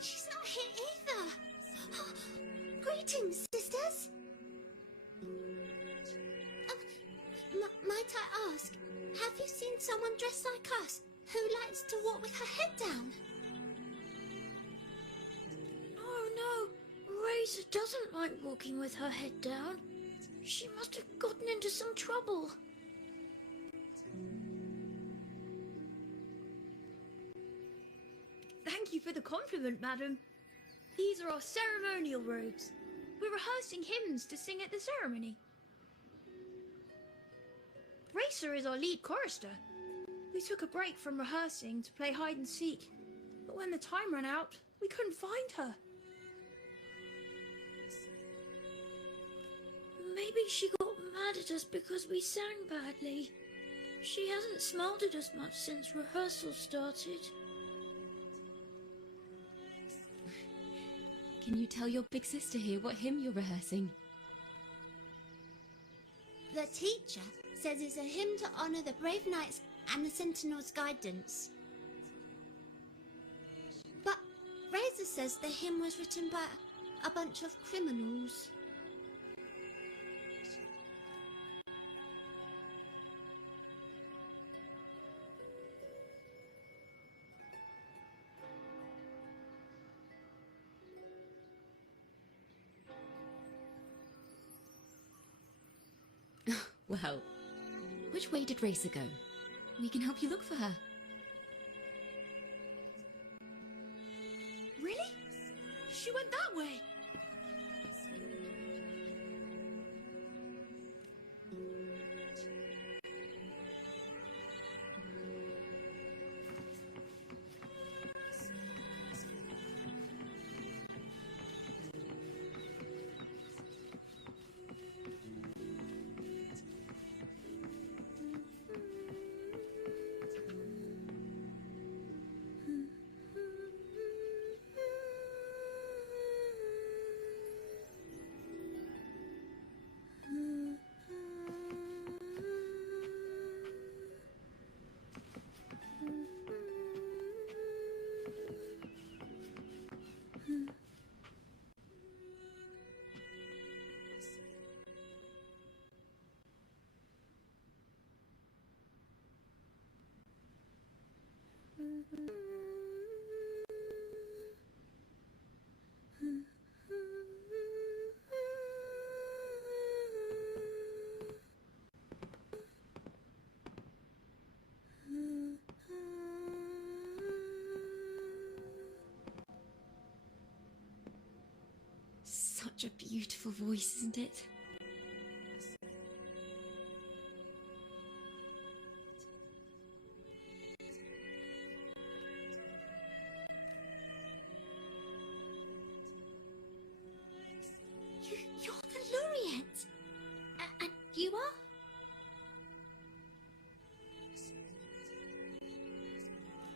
She's not here either. Greetings, sisters. Might I ask, have you seen someone dressed like us who likes to walk with her head down? No. Razor doesn't like walking with her head down. She must have gotten into some trouble. Thank you for the compliment, madam. These are our ceremonial robes. We're rehearsing hymns to sing at the ceremony. Racer is our lead chorister. We took a break from rehearsing to play hide and seek, but when the time ran out, we couldn't find her. Maybe she got mad at us because we sang badly. She hasn't smiled at us much since rehearsal started. Can you tell your big sister here what hymn you're rehearsing? The teacher says it's a hymn to honour the brave knights and the sentinel's guidance. But Razor says the hymn was written by a bunch of criminals. Well, which way did Racer go? We can help you look for her. Really? She went that way. Such a beautiful voice, isn't it? You're the laureate! And you are?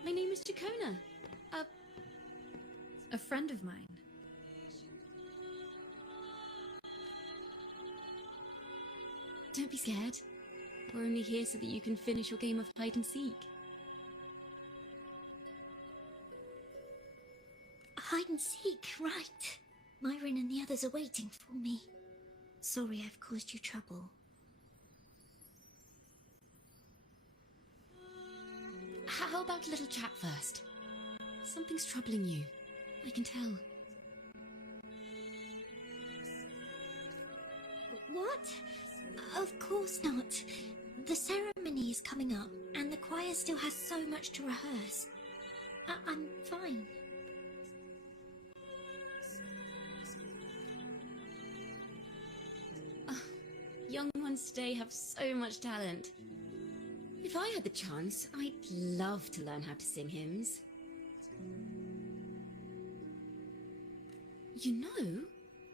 My name is Ciaccona. A friend of mine. Don't be scared. We're only here so that you can finish your game of hide and seek. Hide and seek, right. Myron and the others are waiting for me. Sorry I've caused you trouble. How about a little chat first? Something's troubling you. I can tell. What? Of course not. The ceremony is coming up, and the choir still has so much to rehearse. I'm fine. Young ones today have so much talent. If I had the chance, I'd love to learn how to sing hymns. You know,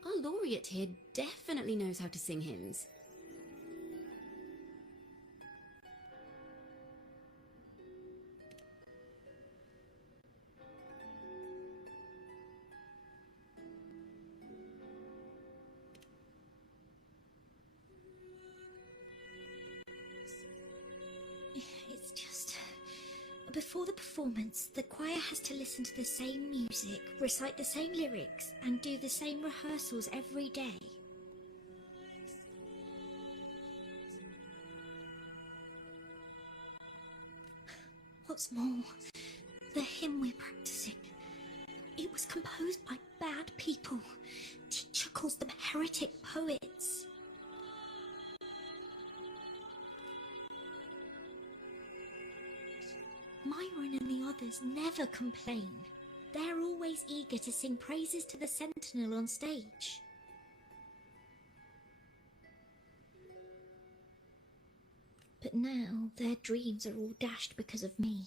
our laureate here definitely knows how to sing hymns. It's just... Before the performance, the choir has to listen to the same music, recite the same lyrics, and do the same rehearsals every day. What's more, the hymn we're practicing, it was composed by bad people. Teacher calls them heretic poets. Myron and the others never complain. They're always eager to sing praises to the Sentinel on stage. But now their dreams are all dashed because of me.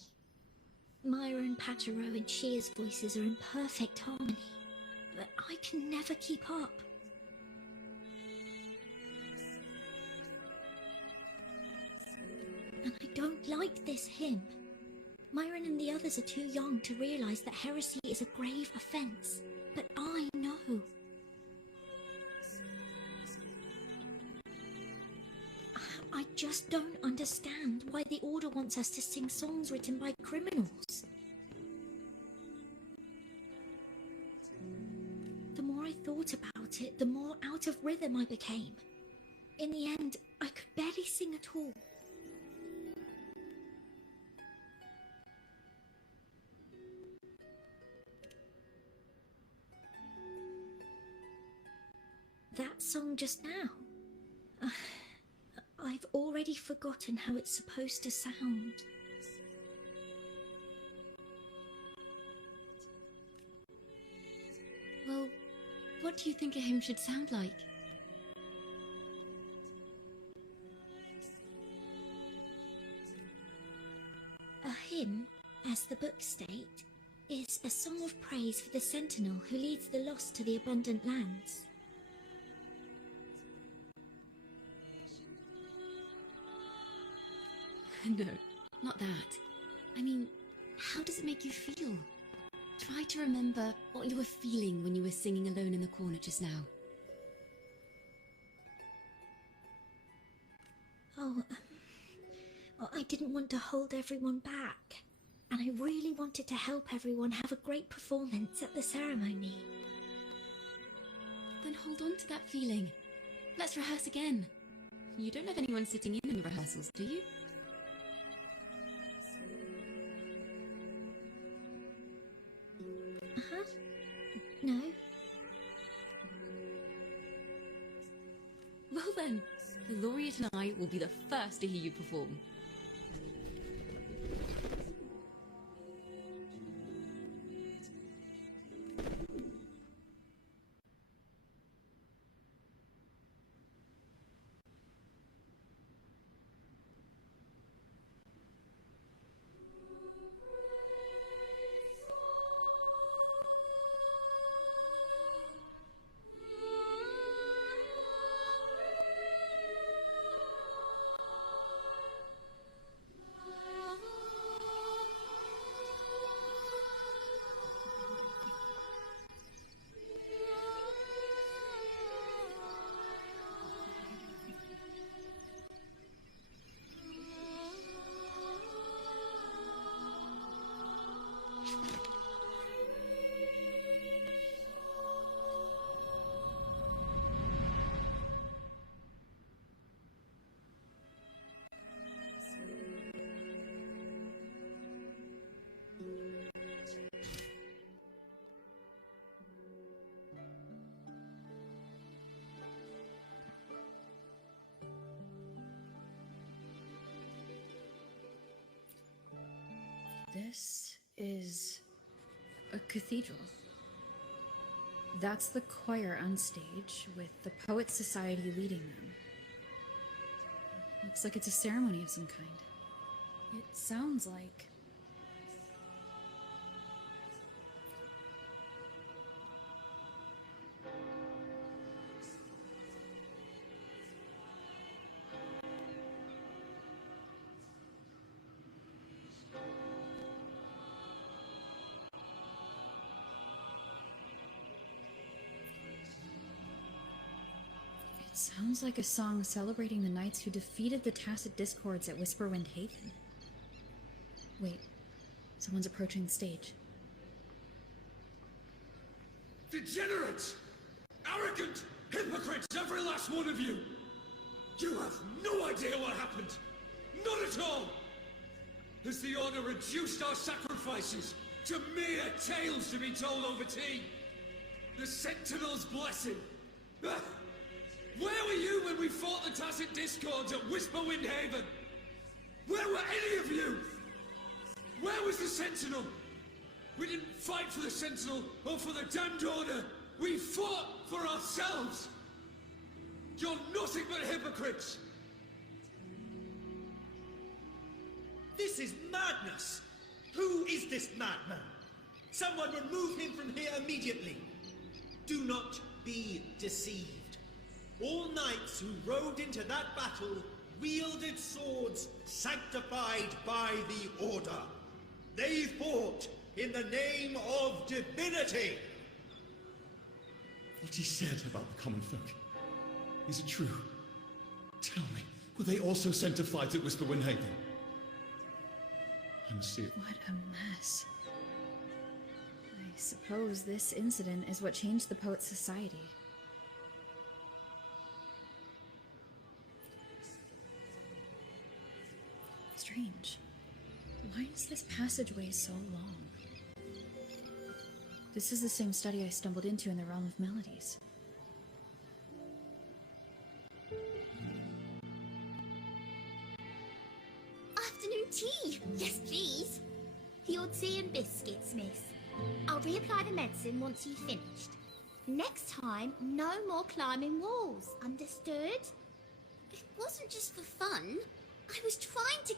Myron, Patero and Shear's voices are in perfect harmony, but I can never keep up. And I don't like this hymn. Myron and the others are too young to realise that heresy is a grave offence, but I know. I just don't understand why the Order wants us to sing songs written by criminals. The more I thought about it, the more out of rhythm I became. In the end, I could barely sing at all. That song just now. I've already forgotten how it's supposed to sound. Well, what do you think a hymn should sound like? A hymn, as the books state, is a song of praise for the sentinel who leads the lost to the abundant lands. No, not that. I mean, how does it make you feel? Try to remember what you were feeling when you were singing alone in the corner just now. I didn't want to hold everyone back, and I really wanted to help everyone have a great performance at the ceremony. Then hold on to that feeling. Let's rehearse again. You don't have anyone sitting in the rehearsals, do you? No. Well then, the laureate and I will be the first to hear you perform. This is a cathedral. That's the choir on stage, with the Poets Society leading them. Looks like it's a ceremony of some kind. It sounds like... Sounds like a song celebrating the knights who defeated the Tacit Discords at Whisperwind Haven. Wait, someone's approaching the stage. Degenerates! Arrogant! Hypocrites, every last one of you! You have no idea what happened! Not at all! Has the Order reduced our sacrifices to mere tales to be told over tea? The Sentinel's blessing! Where were you when we fought the Tacit Discords at Whisperwind Haven? Where were any of you? Where was the Sentinel? We didn't fight for the Sentinel or for the damned Order. We fought for ourselves. You're nothing but hypocrites. This is madness! Who is this madman? Someone remove him from here immediately. Do not be deceived. All knights who rode into that battle wielded swords sanctified by the Order. They fought in the name of divinity. What he said about the common folk, is it true? Tell me, were they also sanctified at Whisperwind Haven? I must see it. What a mess. I suppose this incident is what changed the Poets Society. Strange. Why is this passageway so long? This is the same study I stumbled into in the Realm of Melodies. tea? Yes, please. Your tea and biscuits, miss. I'll reapply the medicine once you've finished. Next time, no more climbing walls. Understood? It wasn't just for fun. I was trying to...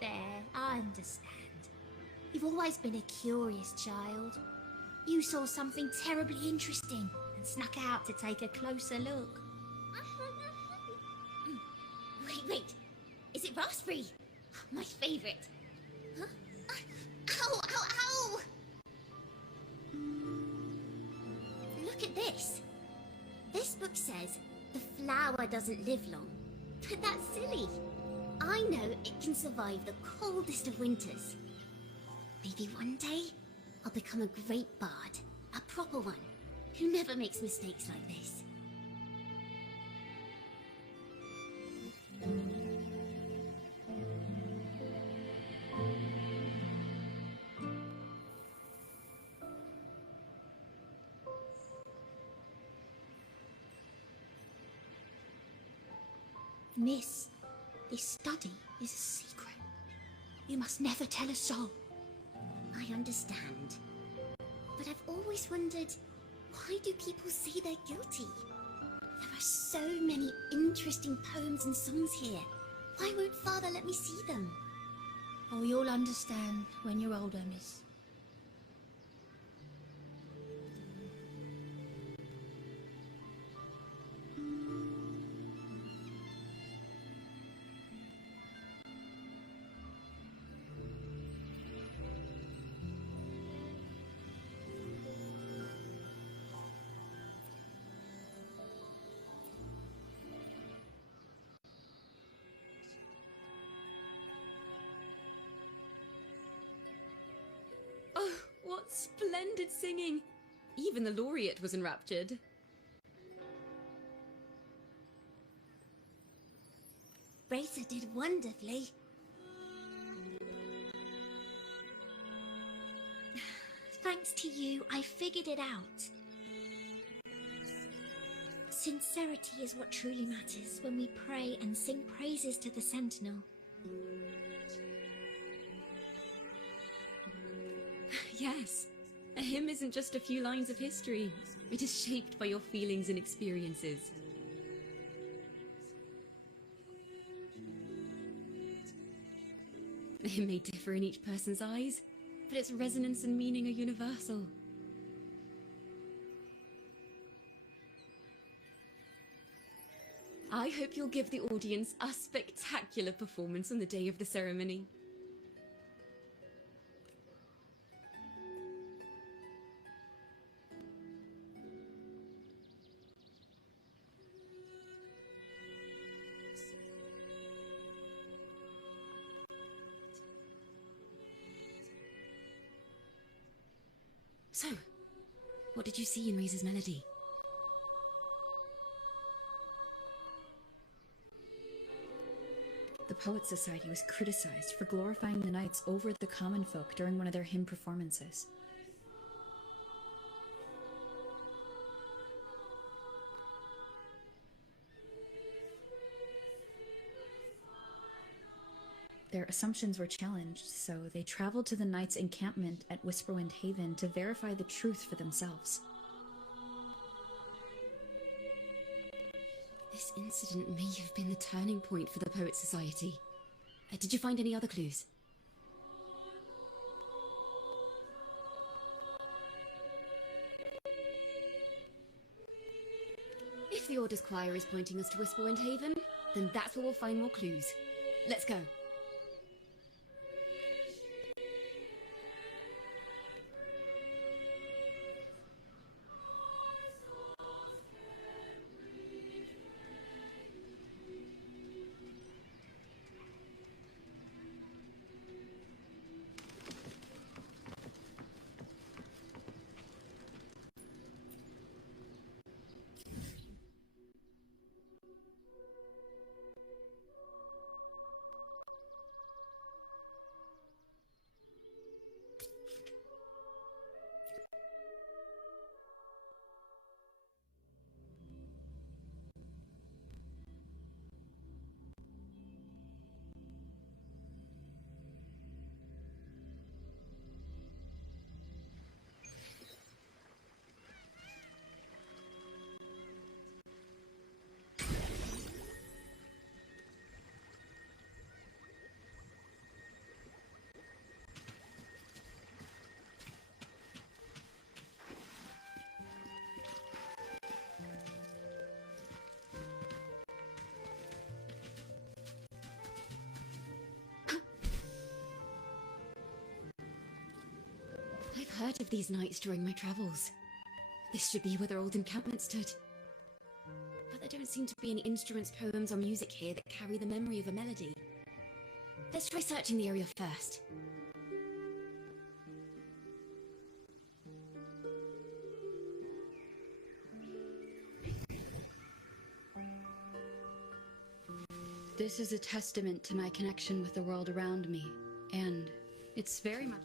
There, I understand. You've always been a curious child. You saw something terribly interesting and snuck out to take a closer look. Wait. Is it raspberry? My favourite. Huh? Ow! Look at this. This book says the flower doesn't live long. But that's silly. I know it can survive the coldest of winters. Maybe one day, I'll become a great bard. A proper one, who never makes mistakes like this. Miss, this study is a secret. You must never tell a soul. I understand. But I've always wondered, why do people say they're guilty? There are so many interesting poems and songs here. Why won't Father let me see them? Oh, you'll understand when you're older, miss. Oh, what splendid singing! Even the laureate was enraptured. Racer did wonderfully. Thanks to you, I figured it out. Sincerity is what truly matters when we pray and sing praises to the Sentinel. Yes, a hymn isn't just a few lines of history. It is shaped by your feelings and experiences. It may differ in each person's eyes, but its resonance and meaning are universal. I hope you'll give the audience a spectacular performance on the day of the ceremony. So, what did you see in Razor's melody? The Poets Society was criticized for glorifying the knights over the common folk during one of their hymn performances. Their assumptions were challenged, so they traveled to the knights' encampment at Whisperwind Haven to verify the truth for themselves. This incident may have been the turning point for the Poets Society. Did you find any other clues? If the Order's choir is pointing us to Whisperwind Haven, then that's where we'll find more clues. Let's go. heard of these nights during my travels. This should be where their old encampment stood. But there don't seem to be any instruments, poems, or music here that carry the memory of a melody. Let's try searching the area first. This is a testament to my connection with the world around me, and it's very much...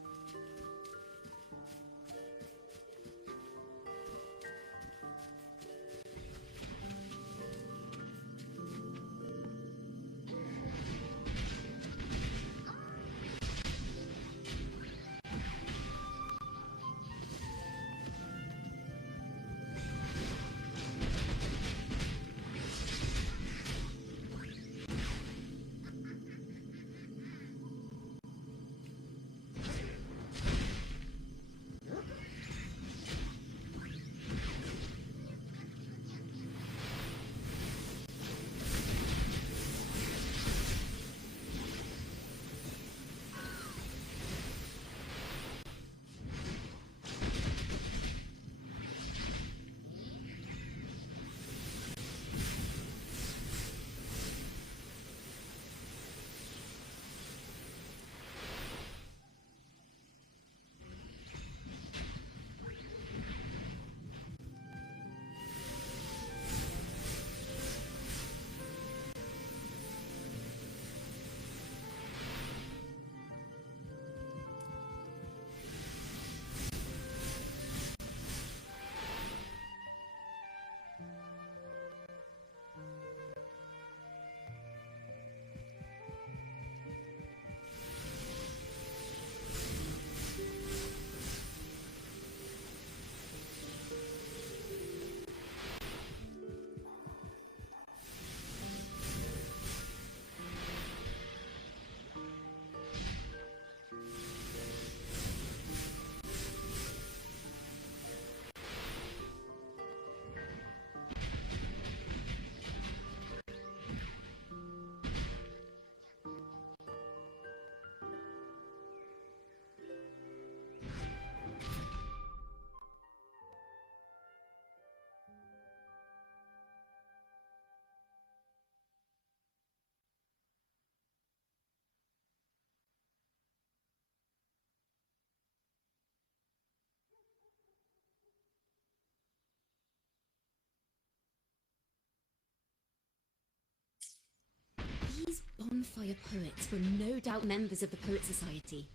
These bonfire poets were no doubt members of the Poet Society.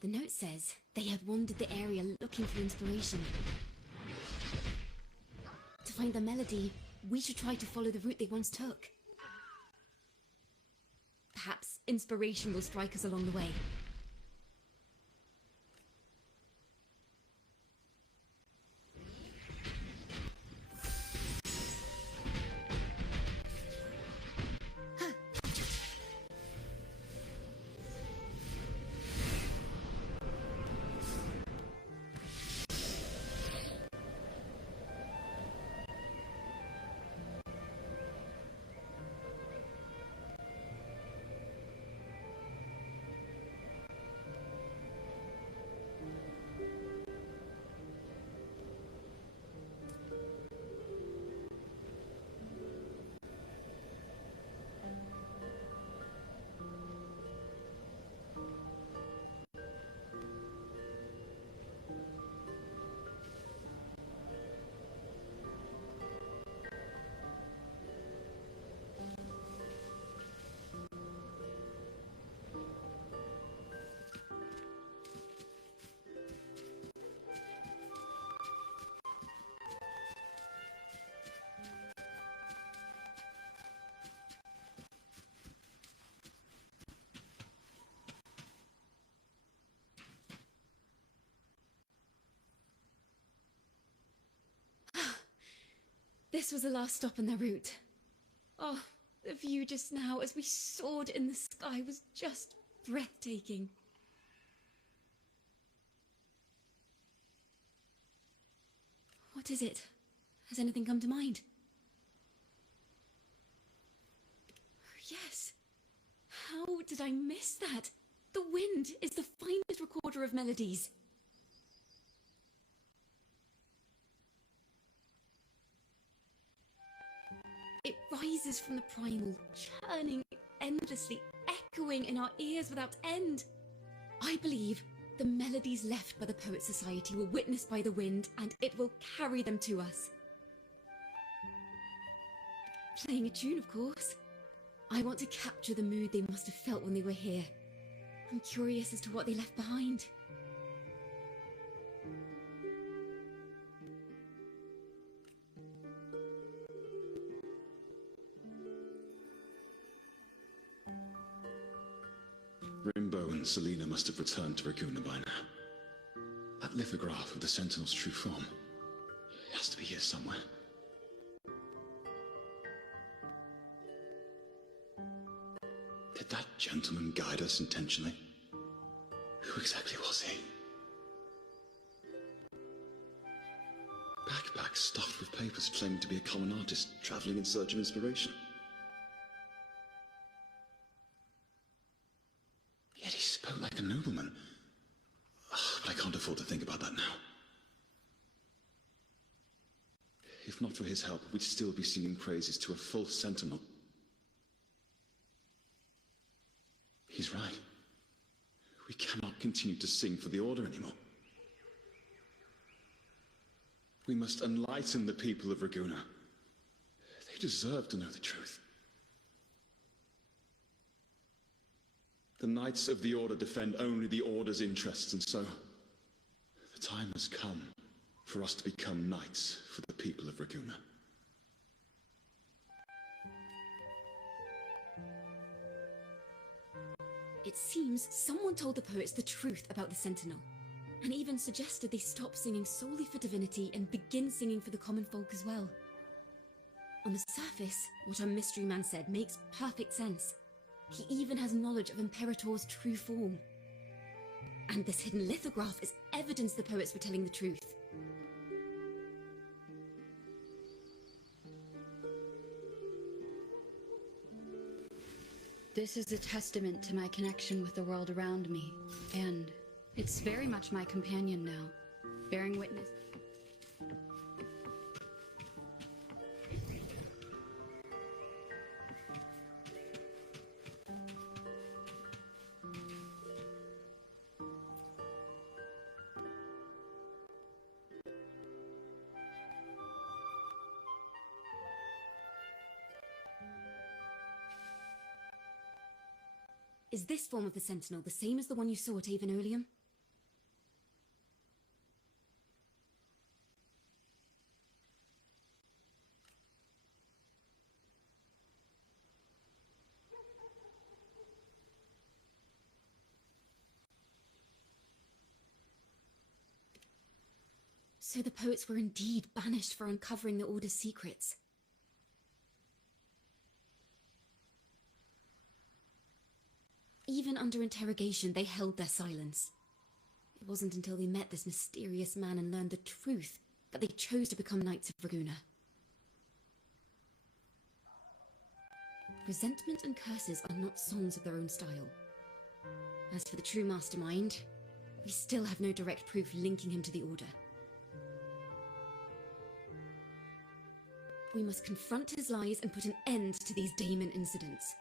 The note says they had wandered the area looking for inspiration. To find the melody, we should try to follow the route they once took. Perhaps inspiration will strike us along the way. This was the last stop on their route. Oh, the view just now as we soared in the sky was just breathtaking. What is it? Has anything come to mind? Yes. How did I miss that? The wind is the finest recorder of melodies. rises from the primal, churning endlessly, echoing in our ears without end. I believe the melodies left by the Poet Society were witnessed by the wind, and it will carry them to us. Playing a tune, of course. I want to capture the mood they must have felt when they were here. I'm curious as to what they left behind. Rimbo and Selena must have returned to Raguna by now. That lithograph of the Sentinel's true form, it has to be here somewhere. Did that gentleman guide us intentionally? Who exactly was he? Backpack stuffed with papers claiming to be a common artist traveling in search of inspiration. Yet he spoke like a nobleman. But I can't afford to think about that now. If not for his help, we'd still be singing praises to a false sentinel. He's right. We cannot continue to sing for the Order anymore. We must enlighten the people of Raguna. They deserve to know the truth. The Knights of the Order defend only the Order's interests, and so the time has come for us to become knights for the people of Raguna. It seems someone told the poets the truth about the Sentinel, and even suggested they stop singing solely for divinity and begin singing for the common folk as well. On the surface, what our mystery man said makes perfect sense. He even has knowledge of Imperator's true form. And this hidden lithograph is evidence the poets were telling the truth. This is a testament to my connection with the world around me, and it's very much my companion now, bearing witness. Is this form of the Sentinel the same as the one you saw at Avenolium? So the poets were indeed banished for uncovering the Order's secrets. Even under interrogation, they held their silence. It wasn't until they met this mysterious man and learned the truth that they chose to become Knights of Raguna. Resentment and curses are not songs of their own style. As for the true mastermind, we still have no direct proof linking him to the Order. We must confront his lies and put an end to these Daemon incidents.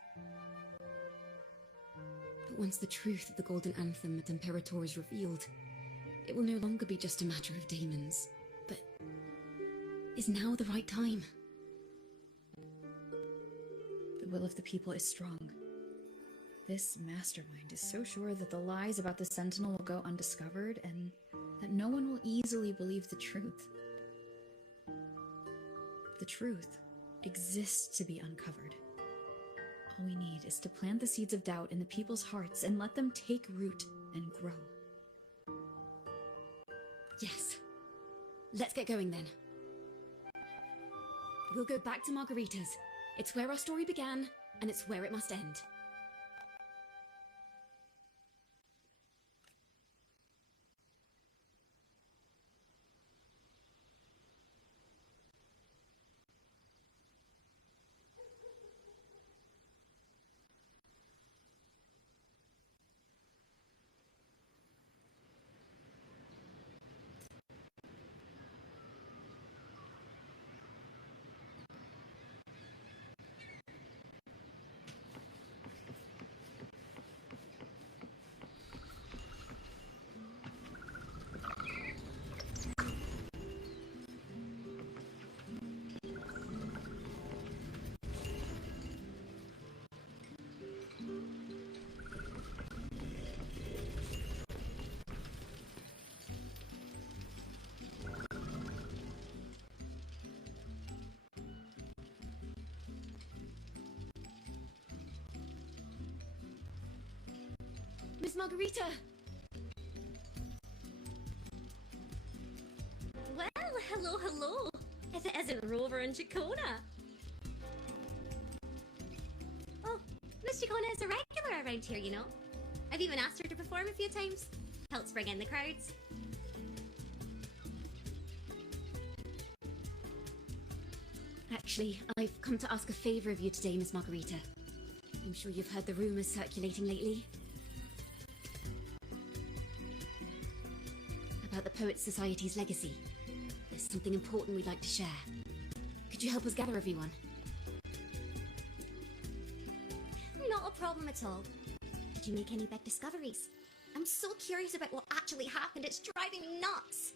But once the truth of the Golden Anthem at Imperator is revealed, it will no longer be just a matter of daemons. But is now the right time? The will of the people is strong. This mastermind is so sure that the lies about the Sentinel will go undiscovered, and that no one will easily believe the truth. The truth exists to be uncovered. All we need is to plant the seeds of doubt in the people's hearts and let them take root and grow. Yes. Let's get going then. We'll go back to Margarita's. It's where our story began, and it's where it must end. Margarita! Well, hello, hello. If it isn't Rover and Ciaccona. Oh, Miss Ciaccona is a regular around here, you know. I've even asked her to perform a few times. Helps bring in the crowds. Actually, I've come to ask a favour of you today, Miss Margarita. I'm sure you've heard the rumours circulating lately. About the Poets Society's legacy. There's something important we'd like to share. Could you help us gather everyone? Not a problem at all. Did you make any big discoveries? I'm so curious about what actually happened, it's driving me nuts!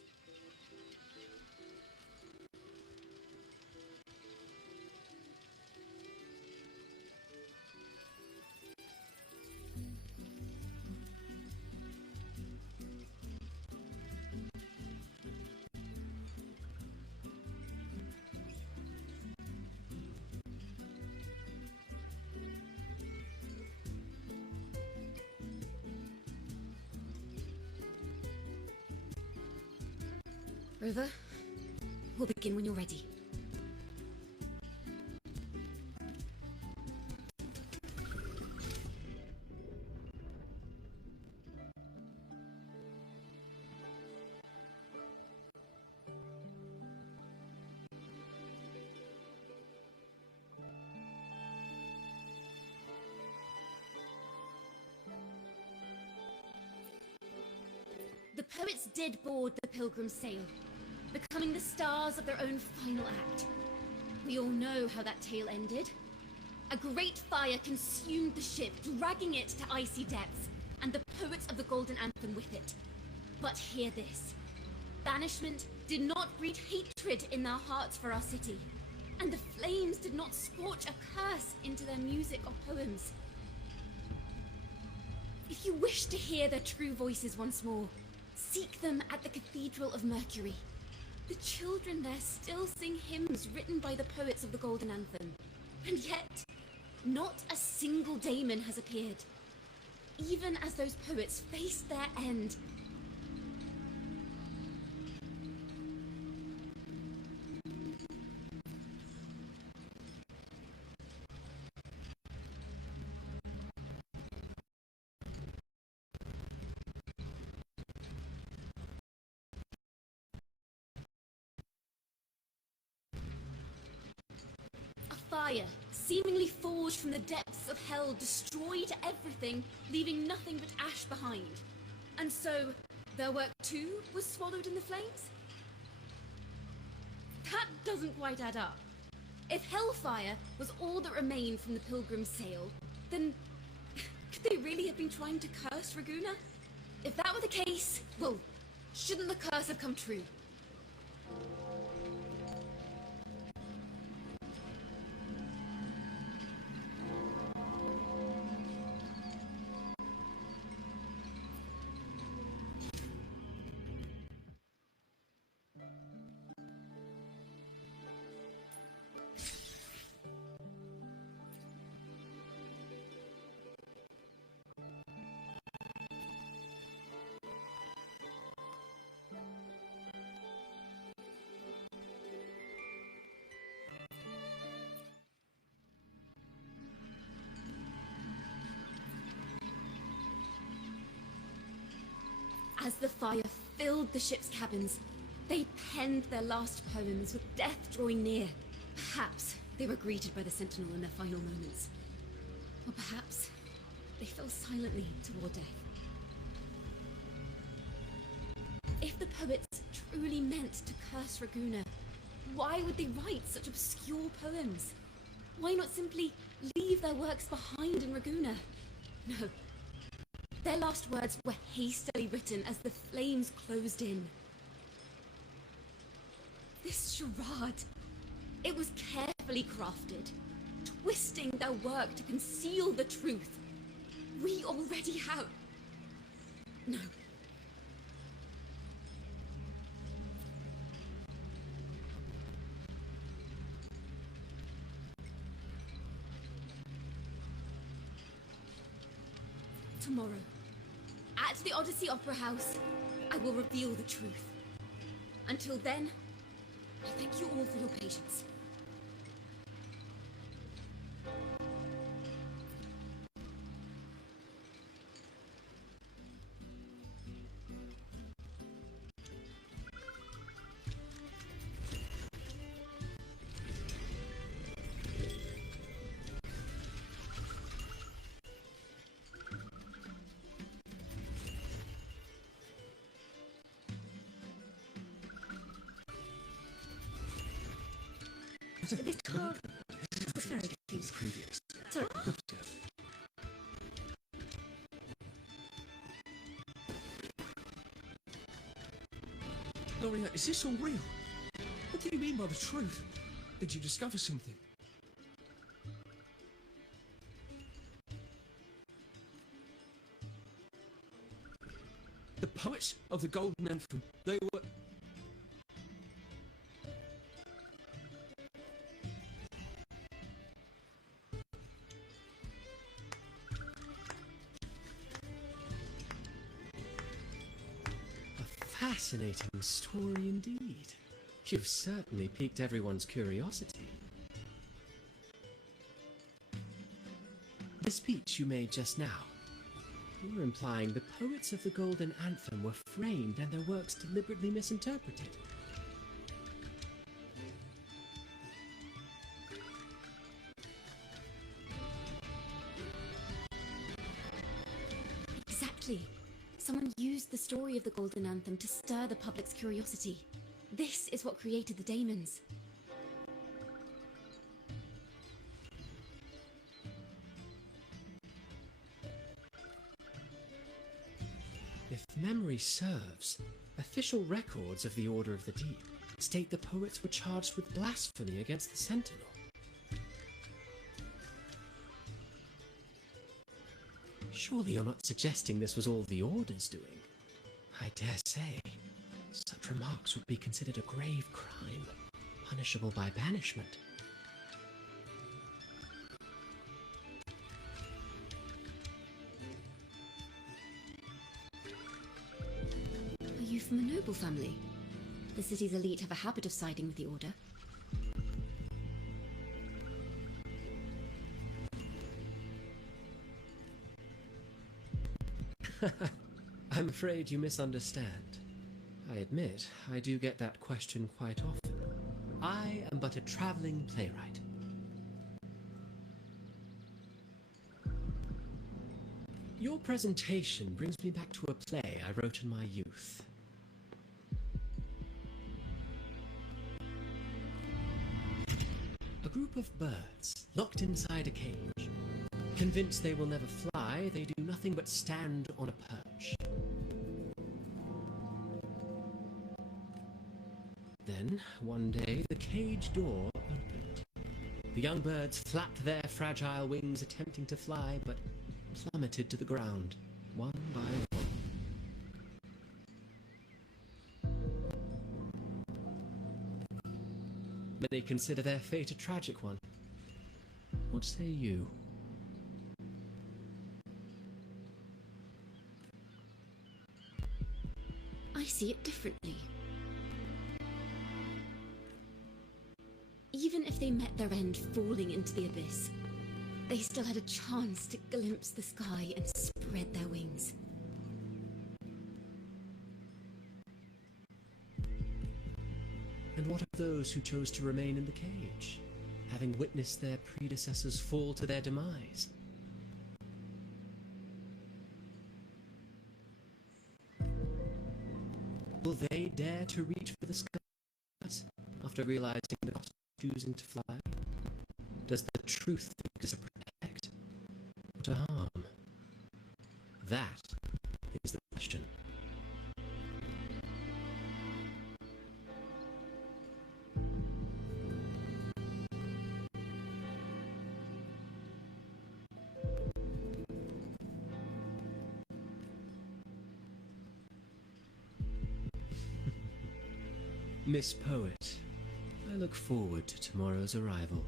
Rover, we'll begin when you're ready. The poets did board the Pilgrim's sail, becoming the stars of their own final act. We all know how that tale ended. A great fire consumed the ship, dragging it to icy depths, and the poets of the Golden Anthem with it. But hear this. Banishment did not breed hatred in their hearts for our city, and the flames did not scorch a curse into their music or poems. If you wish to hear their true voices once more, seek them at the Cathedral of Mercury. The children there still sing hymns written by the poets of the Golden Anthem. And yet, not a single daemon has appeared. Even as those poets faced their end. Fire, seemingly forged from the depths of hell, destroyed everything, leaving nothing but ash behind. And so, their work too was swallowed in the flames? That doesn't quite add up. If hellfire was all that remained from the Pilgrim's sail, then could they really have been trying to curse Ragusa? If that were the case, well, shouldn't the curse have come true? As the fire filled the ship's cabins, they penned their last poems with death drawing near. Perhaps they were greeted by the Sentinel in their final moments. Or perhaps they fell silently toward death. If the poets truly meant to curse Ragusa, why would they write such obscure poems? Why not simply leave their works behind in Ragusa? No. Their last words were hastily written as the flames closed in. This charade, it was carefully crafted, twisting their work to conceal the truth. We already have... No. Tomorrow, At the Odyssey Opera House, I will reveal the truth. Until then, I thank you all for your patience. This card was very confusing. Sorry. Gloria, is this all real? What do you mean by the truth? Did you discover something? The poets of the Golden Anthem, they were... Fascinating story indeed. You've certainly piqued everyone's curiosity. The speech you made just now, you were implying the poets of the Golden Anthem were framed and their works deliberately misinterpreted. Exactly. Someone used the story of the Golden Anthem to stir the public's curiosity. This is what created the daemons. If memory serves, official records of the Order of the Deep state the poets were charged with blasphemy against the Sentinel. Surely you're not suggesting this was all the Order's doing? I dare say, such remarks would be considered a grave crime, punishable by banishment. Are you from a noble family? The city's elite have a habit of siding with the Order. I'm afraid you misunderstand. I admit, I do get that question quite often. I am but a traveling playwright. Your presentation brings me back to a play I wrote in my youth. A group of birds, locked inside a cage. Convinced they will never fly, they do nothing but stand on a perch. Then, one day, the cage door opened. The young birds flapped their fragile wings, attempting to fly, but plummeted to the ground, one by one. Many consider their fate a tragic one. What say you? I see it differently. Even if they met their end falling into the abyss, they still had a chance to glimpse the sky and spread their wings. And what of those who chose to remain in the cage, having witnessed their predecessors fall to their demise? Will they dare to reach for the skies after realizing the cost of choosing to fly? Does the truth exist to protect or to harm? That is the question. Miss Poet, I look forward to tomorrow's arrival.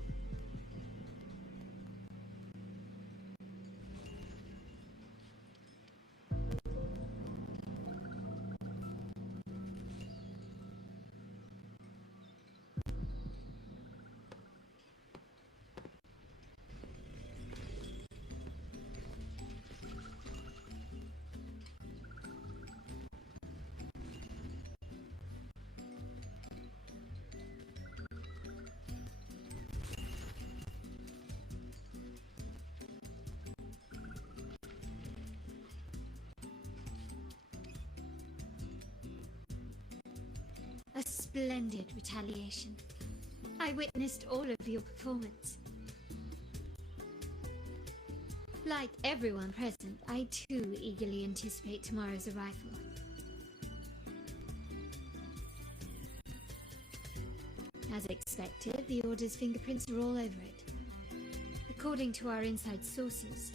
splendid retaliation. I witnessed all of your performance. Like everyone present, I too eagerly anticipate tomorrow's arrival. As expected, the Order's fingerprints are all over it. According to our inside sources,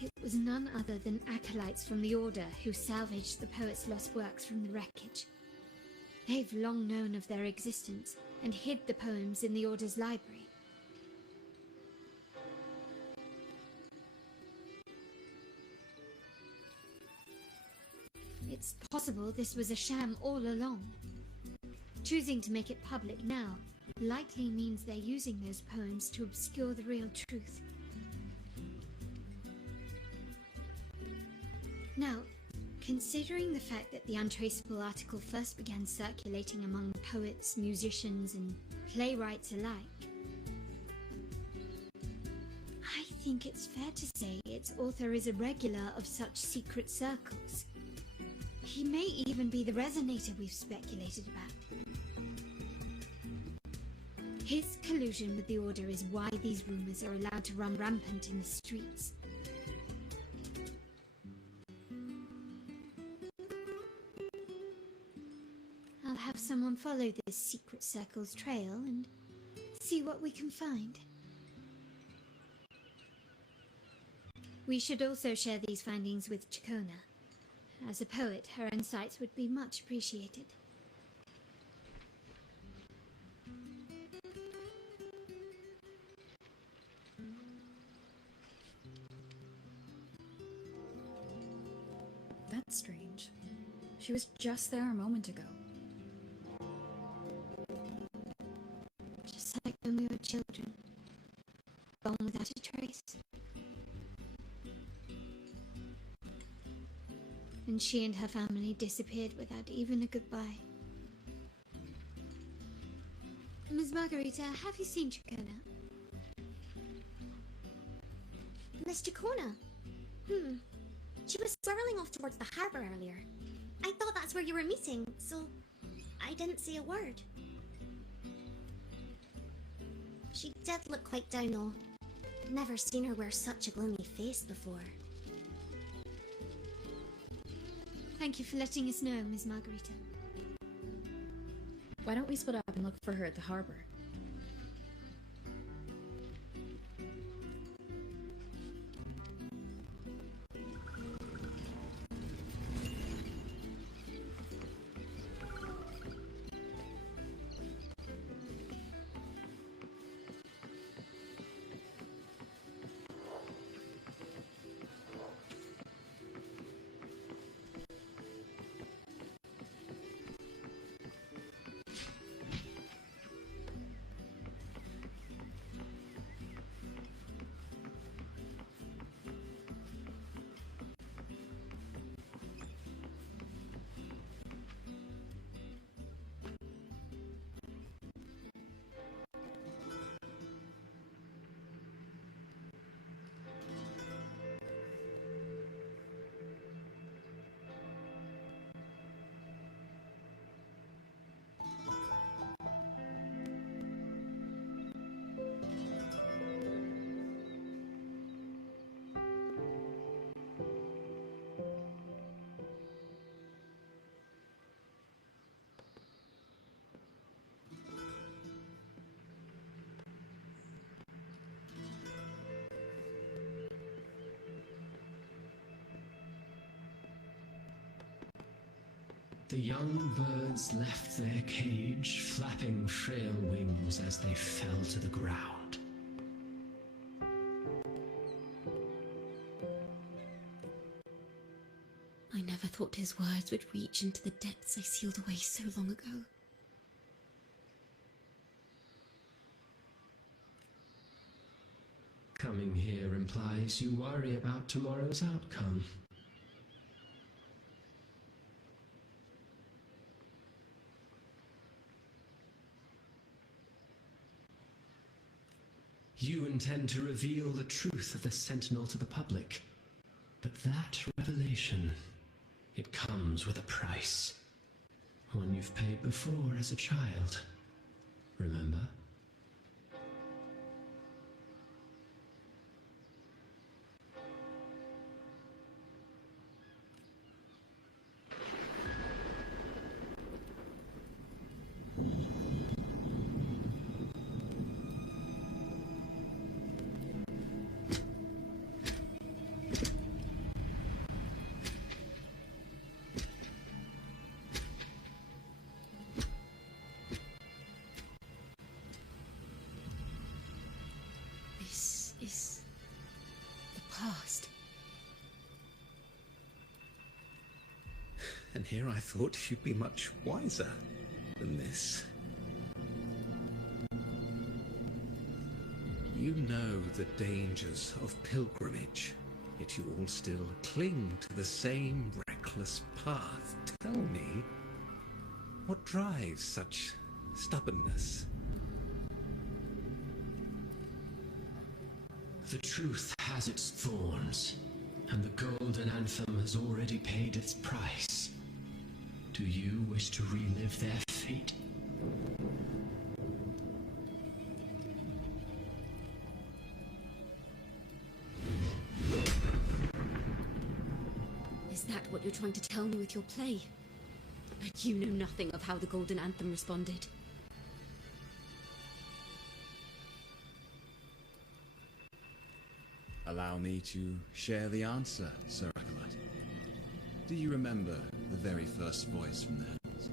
it was none other than acolytes from the Order who salvaged the poet's lost works from the wreckage. They've long known of their existence and hid the poems in the Order's library. It's possible this was a sham all along. Choosing to make it public now likely means they're using those poems to obscure the real truth. Now, considering the fact that the untraceable article first began circulating among poets, musicians, and playwrights alike, I think it's fair to say its author is a regular of such secret circles. He may even be the resonator we've speculated about. His collusion with the Order is why these rumors are allowed to run rampant in the streets. I'll have someone follow this secret circle's trail and see what we can find. We should also share these findings with Ciaccona. As a poet, her insights would be much appreciated. That's strange. She was just there a moment ago. Just like when we were children. Gone without a trace. And she and her family disappeared without even a goodbye. Ms. Margarita, have you seen Ciaccona? Miss Ciaccona? She was swirling off towards the harbour earlier. I thought that's where you were meeting, so I didn't say a word. She did look quite down though. Never seen her wear such a gloomy face before. Thank you for letting us know, Ms. Margarita. Why don't we split up and look for her at the harbor? The young birds left their cage, flapping frail wings as they fell to the ground. I never thought his words would reach into the depths I sealed away so long ago. Coming here implies you worry about tomorrow's outcome. You intend to reveal the truth of the Sentinel to the public, but that revelation It comes with a price. One you've paid before as a child. Remember? This is the past. And here I thought you'd be much wiser than this. You know the dangers of pilgrimage, yet you all still cling to the same reckless path. Tell me, what drives such stubbornness? The truth has its thorns, and the golden anthem has already paid its price. Do you wish to relive their fate? Is that what you're trying to tell me with your play? But you know nothing of how the golden anthem responded. Allow me to share the answer, Sir Acolyte. Do you remember the very first voice from the heavens?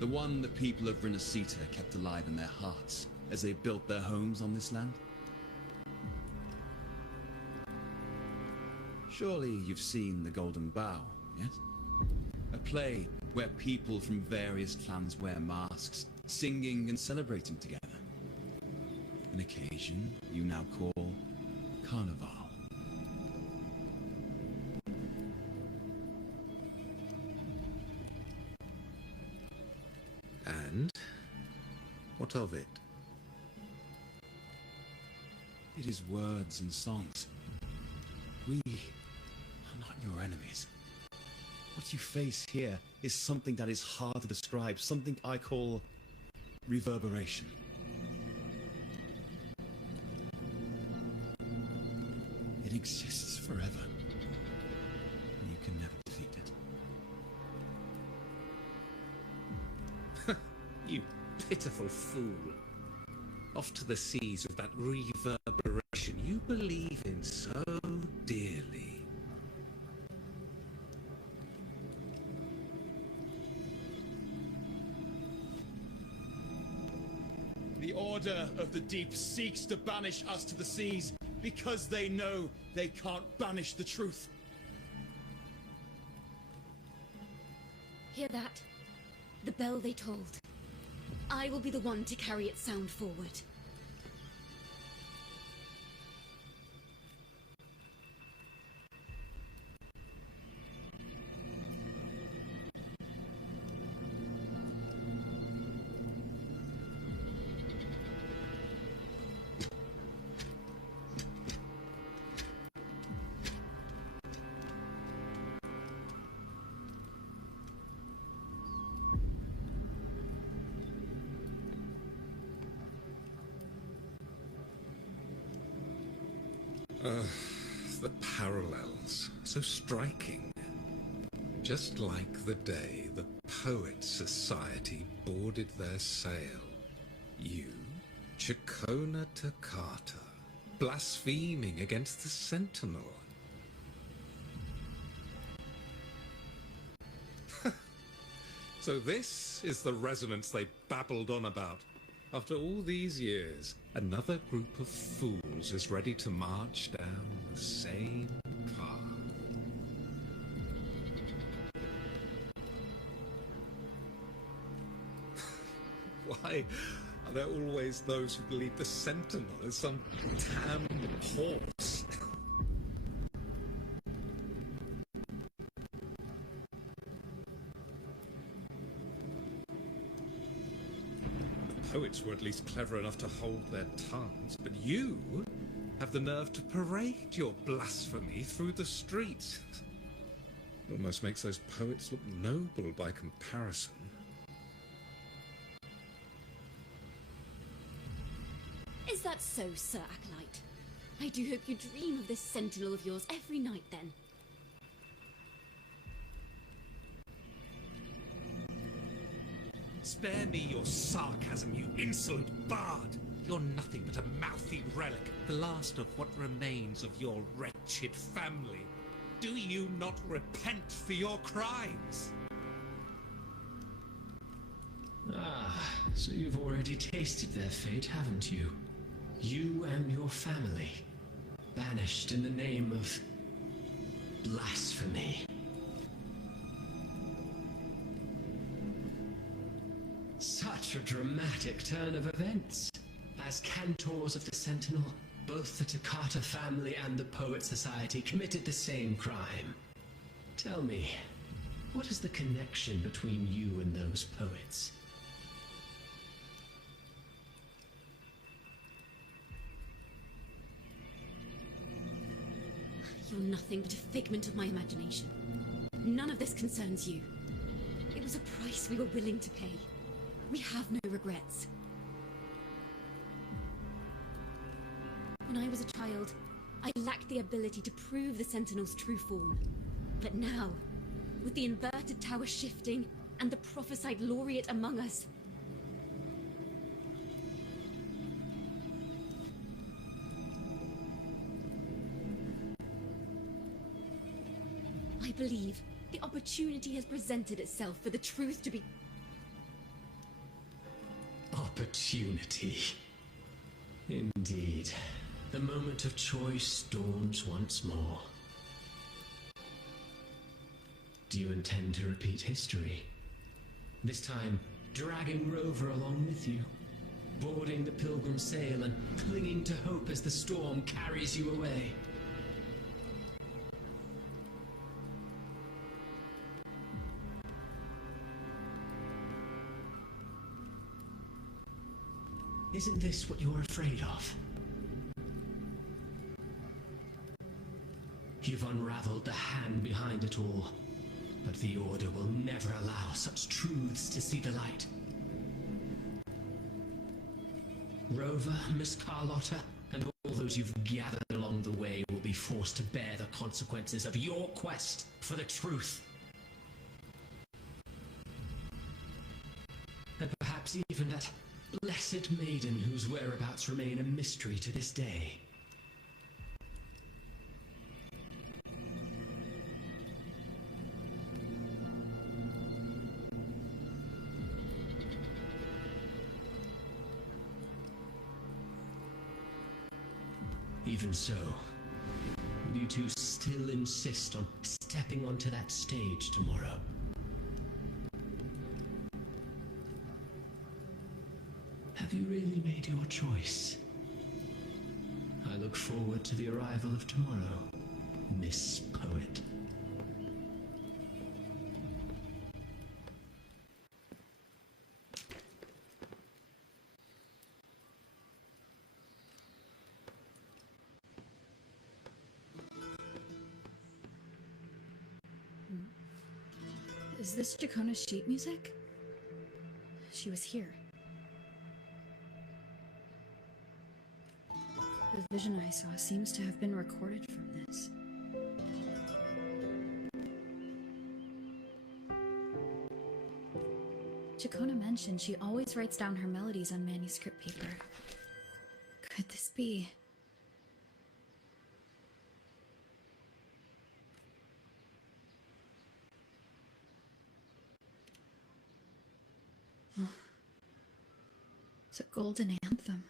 The one the people of Renacita kept alive in their hearts as they built their homes on this land? Surely you've seen The Golden Bough, yes? A play where people from various clans wear masks, singing and celebrating together. An occasion you now call Carnival. And what of it? It is words and songs. We are not your enemies. What you face here is something that is hard to describe, something I call reverberation. It exists forever, and you can never defeat it. You pitiful fool. Off to the seas with that reverberation you believe in so dearly. The Order of the Deep seeks to banish us to the seas because they know they can't banish the truth. Hear that? The bell they tolled. I will be the one to carry its sound forward. The parallels, so striking. Just like the day the Poets Society boarded their sail. You, ciaccona toccata, blaspheming against the Sentinel. So this is the resonance they babbled on about. After all these years, another group of fools is ready to march down the same path. Why are there always those who believe the Sentinel is some damned horse? Poets were at least clever enough to hold their tongues, but you have the nerve to parade your blasphemy through the streets. Almost makes those poets look noble by comparison. Is that so, Sir Acolyte? I do hope you dream of this sentinel of yours every night, then. Spare me your sarcasm, you insolent bard! You're nothing but a mouthy relic, the last of what remains of your wretched family. Do you not repent for your crimes? Ah, so you've already tasted their fate, haven't you? You and your family, banished in the name of blasphemy. Such a dramatic turn of events. As cantors of the Sentinel, both the Ciaccona family and the Poet Society committed the same crime. Tell me, what is the connection between you and those poets? You're nothing but a figment of my imagination. None of this concerns you. It was a price we were willing to pay. We have no regrets. When I was a child, I lacked the ability to prove the Sentinel's true form. But now, with the inverted tower shifting and the prophesied laureate among us, I believe the opportunity has presented itself for the truth to be... Opportunity. Indeed. The moment of choice dawns once more. Do you intend to repeat history? This time, dragging Rover along with you, boarding the pilgrim sail and clinging to hope as the storm carries you away. Isn't this what you're afraid of? You've unraveled the hand behind it all, but the Order will never allow such truths to see the light. Rover, Miss Carlotta, and all those you've gathered along the way will be forced to bear the consequences of your quest for the truth. And perhaps even that blessed maiden whose whereabouts remain a mystery to this day. Even so, will you two still insist on stepping onto that stage tomorrow? Have you really made your choice? I look forward to the arrival of tomorrow, Miss Poet. Is this Ciaccona's sheet music? She was here. The vision I saw seems to have been recorded from this. Ciaccona mentioned she always writes down her melodies on manuscript paper. Could this be? Oh. It's a golden anthem.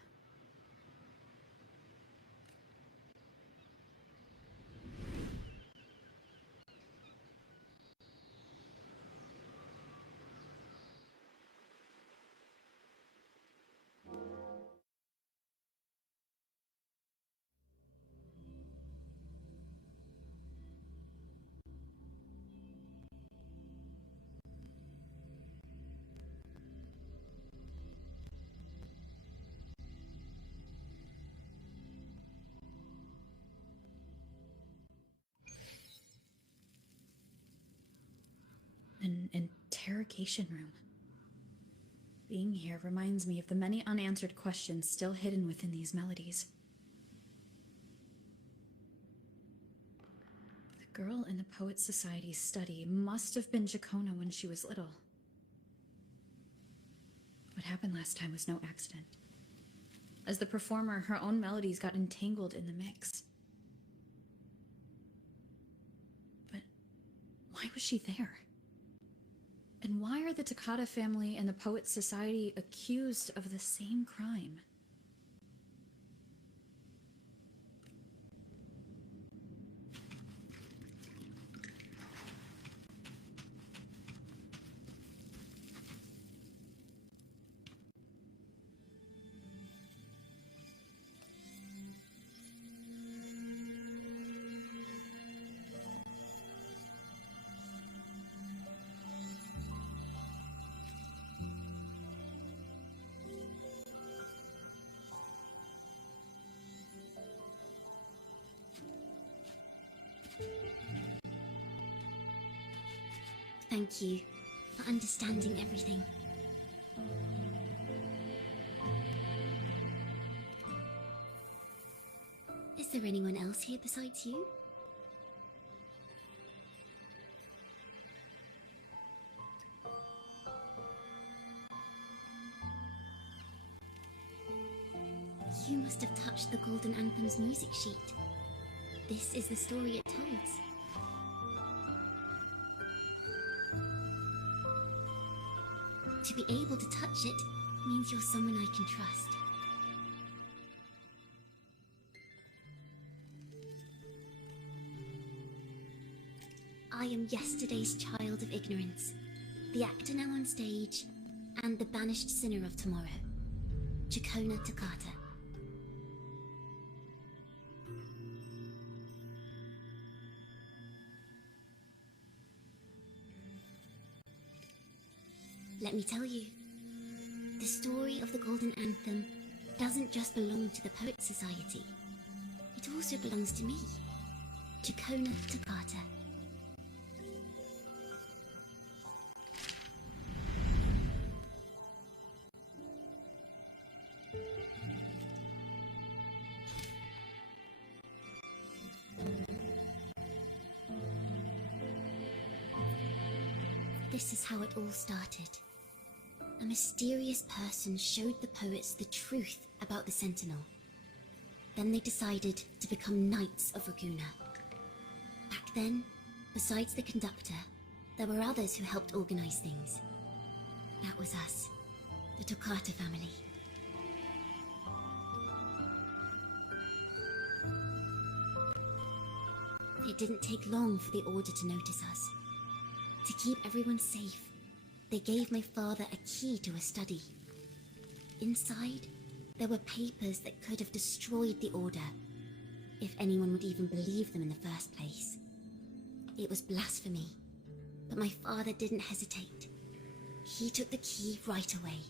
interrogation room. Being here reminds me of the many unanswered questions still hidden within these melodies. The girl in the Poets Society's study must have been Ciaccona when she was little. What happened last time was no accident. As the performer, her own melodies got entangled in the mix. But why was she there? And why are the Toccata family and the Poets Society accused of the same crime? Thank you for understanding everything. Is there anyone else here besides you? You must have touched the Golden Anthem's music sheet. This is the story it tells. To be able to touch it means you're someone I can trust. I am yesterday's child of ignorance, the actor now on stage, and the banished sinner of tomorrow, ciaccona toccata. Let me tell you, the story of the Golden Anthem doesn't just belong to the Poets Society. It also belongs to me, ciaccona toccata. This is how it all started. A mysterious person showed the poets the truth about the Sentinel. Then they decided to become Knights of Ragunna. Back then, besides the conductor, there were others who helped organize things. That was us, the Toccata family. It didn't take long for the Order to notice us. To keep everyone safe, they gave my father a key to a study. Inside, there were papers that could have destroyed the Order, if anyone would even believe them in the first place. It was blasphemy, but my father didn't hesitate. He took the key right away.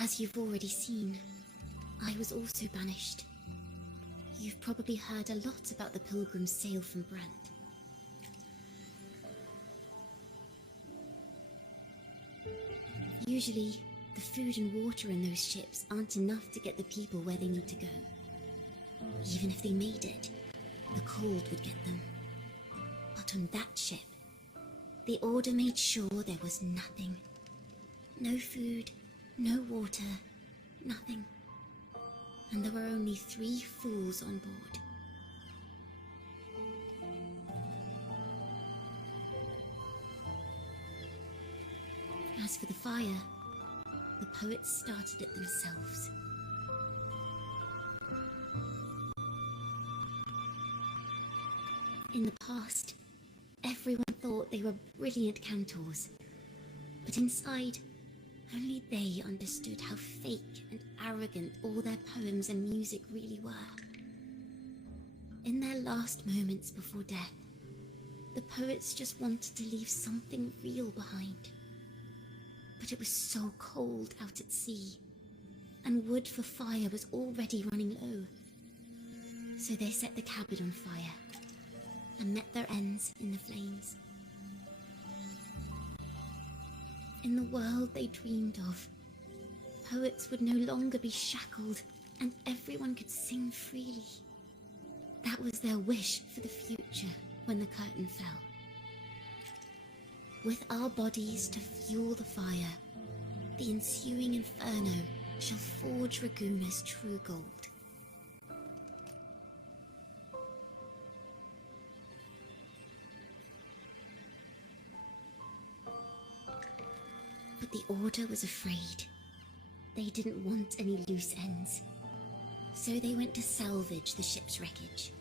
As you've already seen, I was also banished. You've probably heard a lot about the pilgrim's sail from Brent. Usually, the food and water in those ships aren't enough to get the people where they need to go. Even if they made it, the cold would get them. But on that ship, the Order made sure there was nothing. No food, no water, nothing. And there were only 3 fools on board. As for the fire, the poets started it themselves. In the past, everyone thought they were brilliant cantors, but inside, only they understood how fake and arrogant all their poems and music really were. In their last moments before death, the poets just wanted to leave something real behind. But it was so cold out at sea, and wood for fire was already running low. So they set the cabin on fire, and met their ends in the flames. In the world they dreamed of, poets would no longer be shackled, and everyone could sing freely. That was their wish for the future when the curtain fell. With our bodies to fuel the fire, the ensuing inferno shall forge Raguna's true gold. But the Order was afraid. They didn't want any loose ends, so they went to salvage the ship's wreckage.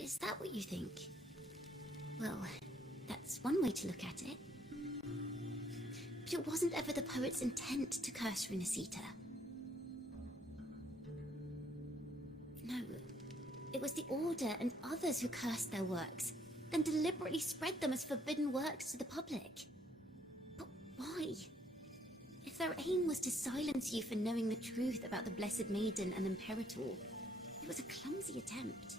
Is that what you think? Well, that's one way to look at it. But it wasn't ever the poet's intent to curse Renacita. No, it was the Order and others who cursed their works, then deliberately spread them as forbidden works to the public. But why? If their aim was to silence you for knowing the truth about the Blessed Maiden and Imperator, it was a clumsy attempt.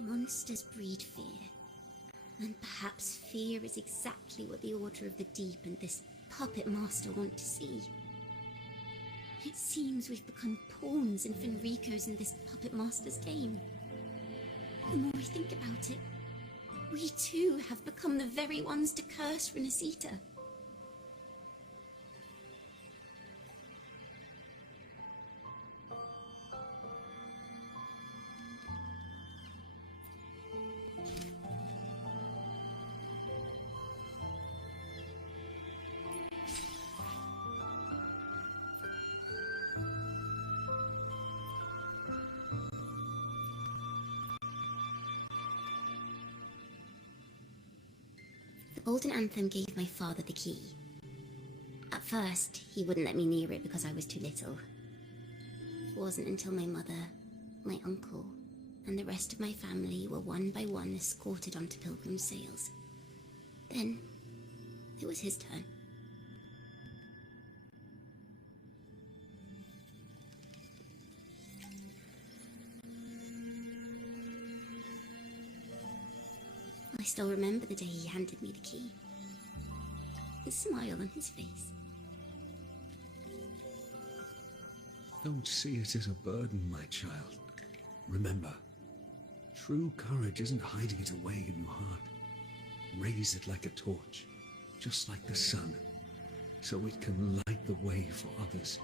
Monsters breed fear, and perhaps fear is exactly what the Order of the Deep and this puppet master want to see. It seems we've become pawns in Fenrico's and this puppet master's game. The more I think about it, we too have become the very ones to curse Renacita. The Golden Anthem gave my father the key. At first, he wouldn't let me near it because I was too little. It wasn't until my mother, my uncle, and the rest of my family were one by one escorted onto pilgrim sails. Then, it was his turn. I still remember the day he handed me the key. The smile on his face. Don't see it as a burden, my child. Remember, true courage isn't hiding it away in your heart. Raise it like a torch, just like the sun, so it can light the way for others.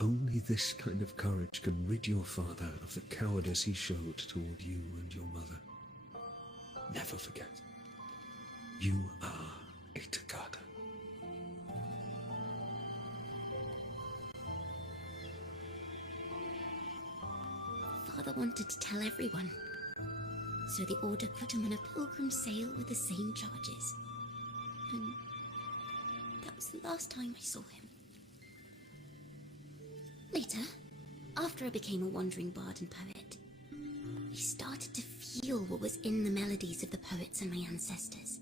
Only this kind of courage can rid your father of the cowardice he showed toward you and your mother. Never forget, you are a Takata. Father wanted to tell everyone, so the Order put him on a pilgrim sail with the same charges. And that was the last time I saw him. Later, after I became a wandering bard and poet, I started to feel what was in the melodies of the poets and my ancestors.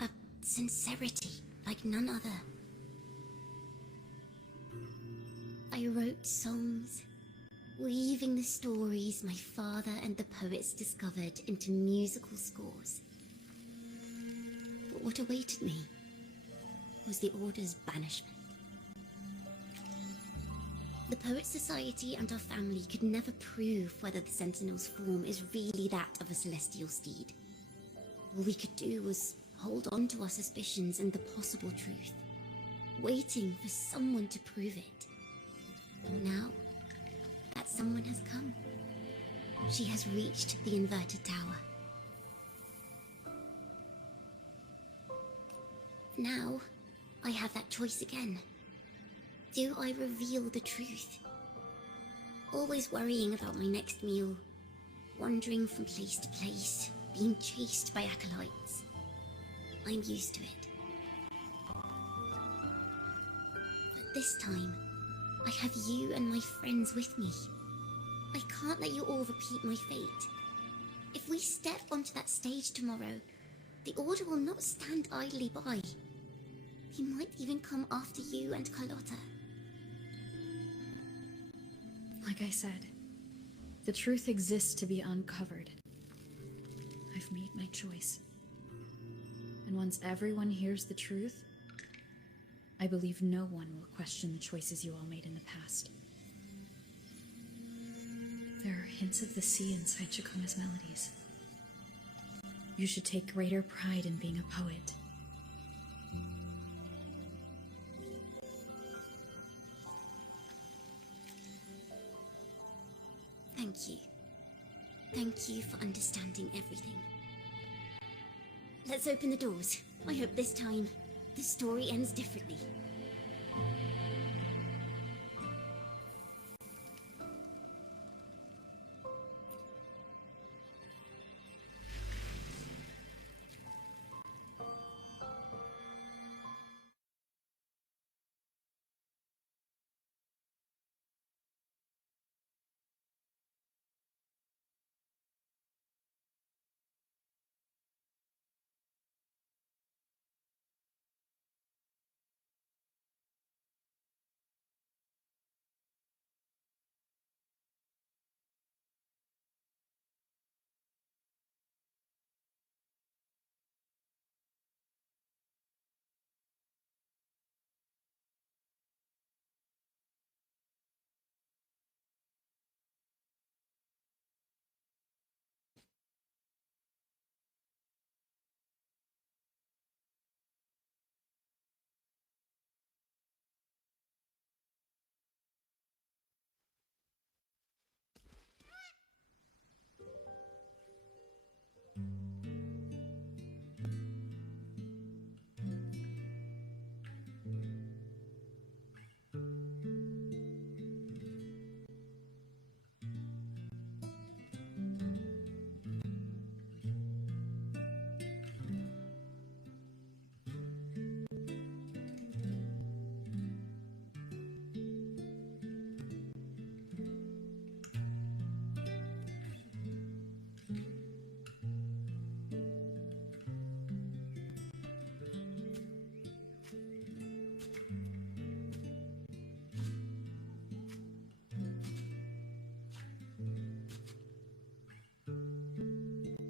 A sincerity like none other. I wrote songs, weaving the stories my father and the poets discovered into musical scores. But what awaited me was the Order's banishment. The Poets Society and our family could never prove whether the Sentinel's form is really that of a celestial steed. All we could do was hold on to our suspicions and the possible truth, waiting for someone to prove it. And now, that someone has come. She has reached the inverted tower. Now, I have that choice again. Do I reveal the truth? Always worrying about my next meal, wandering from place to place, being chased by acolytes. I'm used to it. But this time, I have you and my friends with me. I can't let you all repeat my fate. If we step onto that stage tomorrow, the Order will not stand idly by. He might even come after you and Carlotta. Like I said, the truth exists to be uncovered. I've made my choice. And once everyone hears the truth, I believe no one will question the choices you all made in the past. There are hints of the sea inside Ciaccona's melodies. You should take greater pride in being a poet. Thank you. Thank you for understanding everything. Let's open the doors. I hope this time, the story ends differently.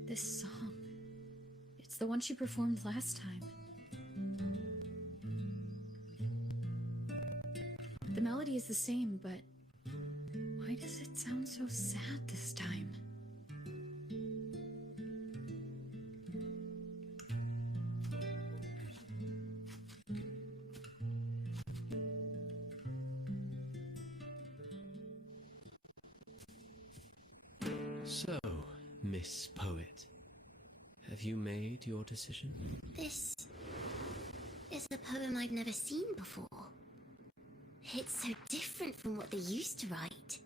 This song, it's the one she performed last time. The melody is the same, but why does it sound so sad this time? So, Miss Poet, have you made your decision? This is a poem I've never seen before. It's so different from what they used to write.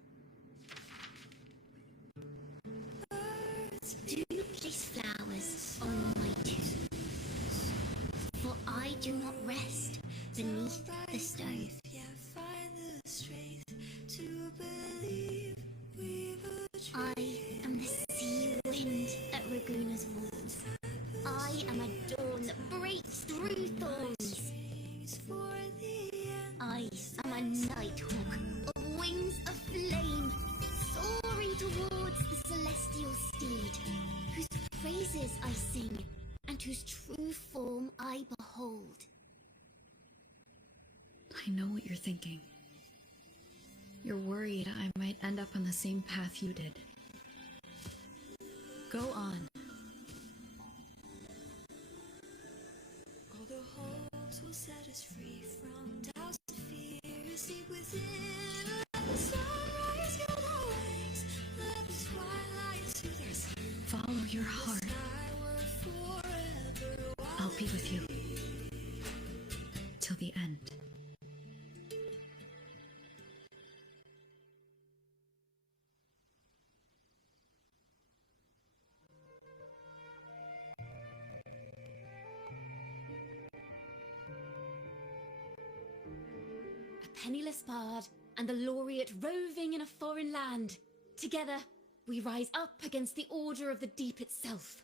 Do place flowers on my tomb, for I do not rest beneath the stone. I am the sea wind at Raguna's walls. I am a dawn that breaks through thorns. I am a nighthawk of wings of flame, soaring towards the celestial steed, whose praises I sing and whose true form I behold. I know what you're thinking. You're worried I might end up on the same path you did. Go on. All the hopes will set us free from doubts and fears deep within. Let the sunrise get our wings. Let the twilight soothe our skin. Follow your heart. I'll be with you. Till the end. penniless bard and the laureate roving in a foreign land. Together, we rise up against the Order of the Deep itself.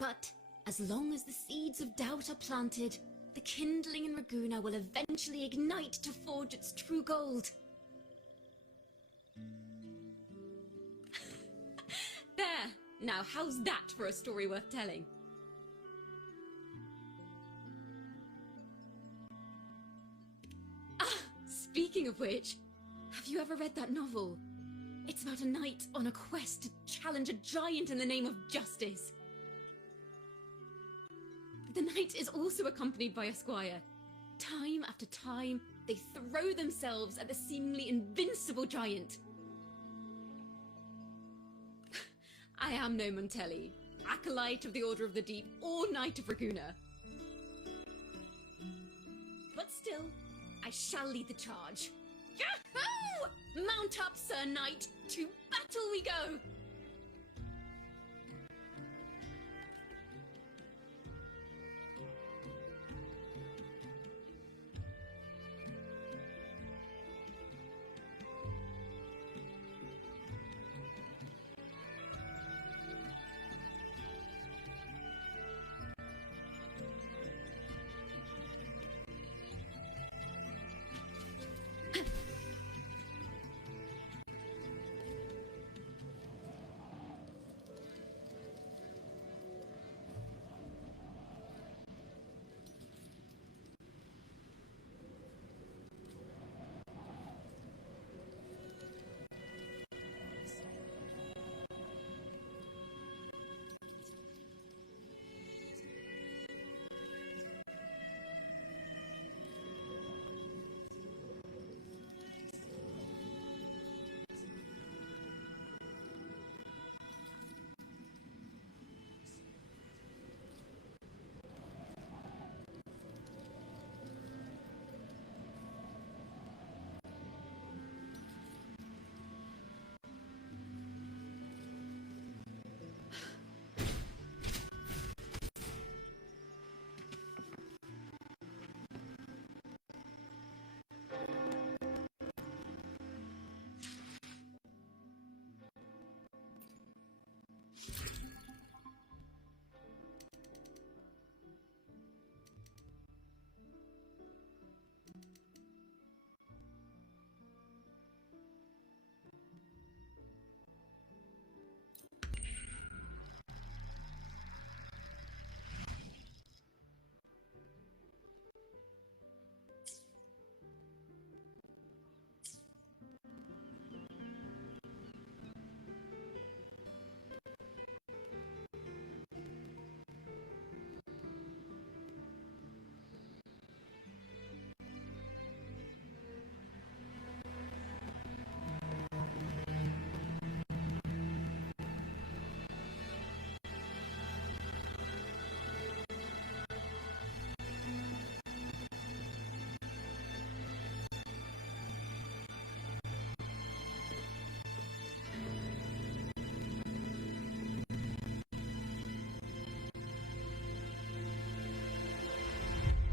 But as long as the seeds of doubt are planted, the kindling in Raguna will eventually ignite to forge its true gold. There! Now, how's that for a story worth telling? Ah! Speaking of which, have you ever read that novel? It's about a knight on a quest to challenge a giant in the name of justice. The knight is also accompanied by a squire. Time after time, they throw themselves at the seemingly invincible giant. I am no Montelli, acolyte of the Order of the Deep or Knight of Raguna. But still, I shall lead the charge. Yahoo! Mount up, Sir Knight! To battle we go!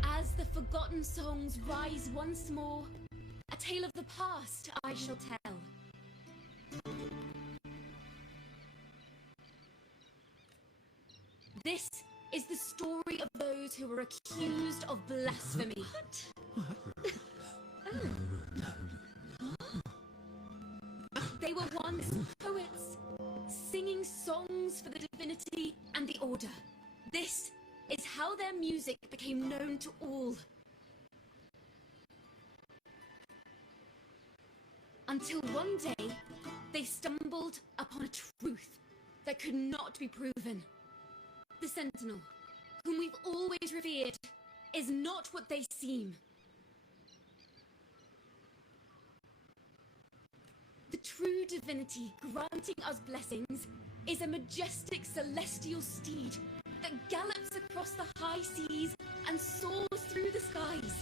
As the forgotten songs rise once more, a tale of the past I shall tell. This is the story of those who were accused of blasphemy. They were once poets, singing songs for the divinity and the order. This is how their music became known to all. Until one day, they stumbled upon a truth that could not be proven. The Sentinel, whom we've always revered, is not what they seem. The true divinity granting us blessings is a majestic celestial steed that gallops across the high seas and soars through the skies.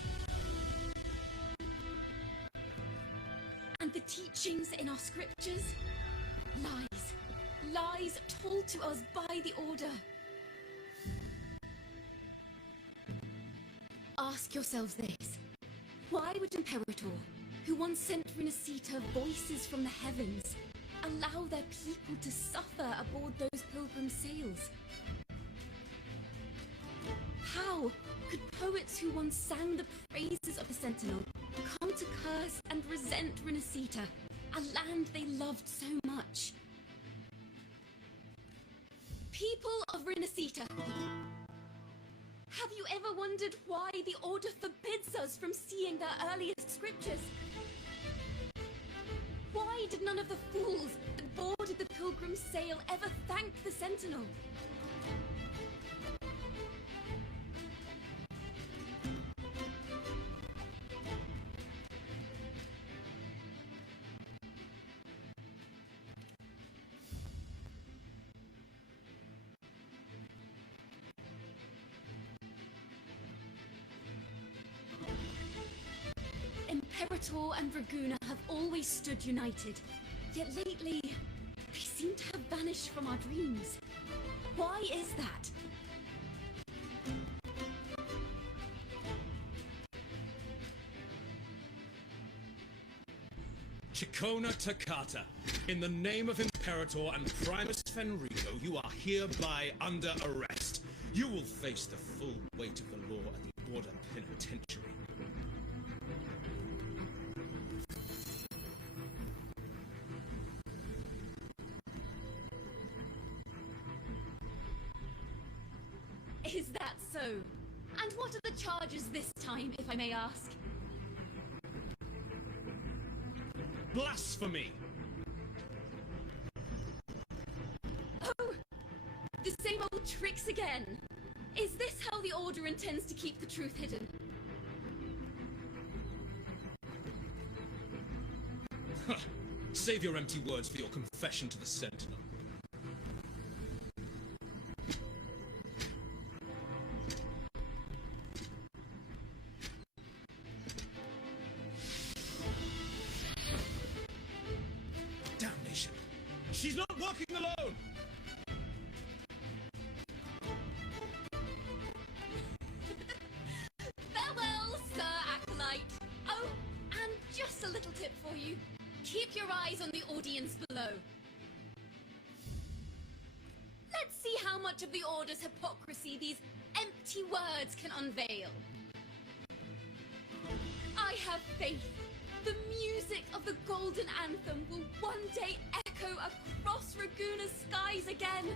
And the teachings in our scriptures? Lies. Lies told to us by the Order. Ask yourselves this. Why would Imperator, who once sent Renacita voices from the heavens, allow their people to suffer aboard those pilgrim sails? How could poets who once sang the praises of the Sentinel come to curse and resent Renacita, a land they loved so much? People of Renacita, have you ever wondered why the Order forbids us from seeing their earliest scriptures? Why did none of the fools that boarded the Pilgrim sail ever thank the Sentinel? Imperator and Draguna have always stood united, yet lately, they seem to have vanished from our dreams. Why is that? Ciaccona Toccata, in the name of Imperator and Primus Fenrico, you are hereby under arrest. You will face the full weight of the law at the Order Penitentiary. Is that so? And what are the charges this time, if I may ask? Blasphemy! Oh! The same old tricks again! Is this how the Order intends to keep the truth hidden? Save your empty words for your confession to the Sentinel. Damnation! She's not walking alone! Farewell, Sir Acolyte! Oh, and just a little tip for you. Keep your eyes on the audience below. Let's see how much of the Order's hypocrisy these empty words can unveil. I have faith. The music of the Golden Anthem will one day echo across Raguna's skies again.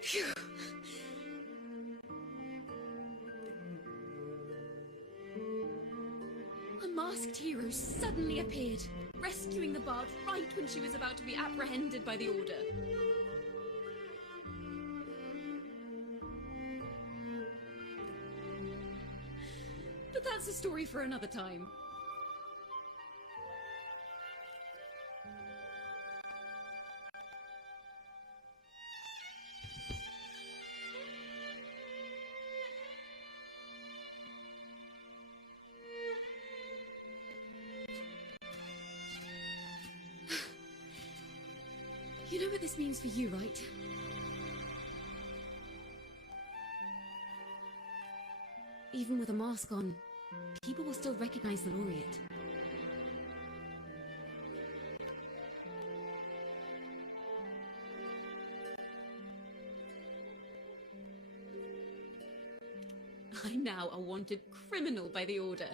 Phew. A masked hero suddenly appeared, rescuing the bard right when she was about to be apprehended by the Order. But that's a story for another time. You know what this means for you, right? Even with a mask on, people will still recognize the laureate. now a wanted criminal by the Order.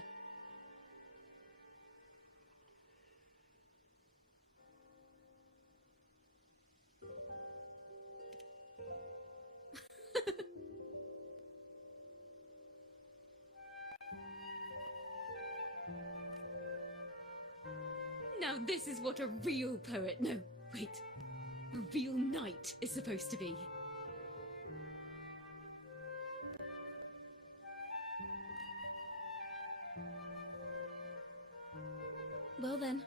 Now this is what a real poet, no, wait, a real knight is supposed to be. Well then.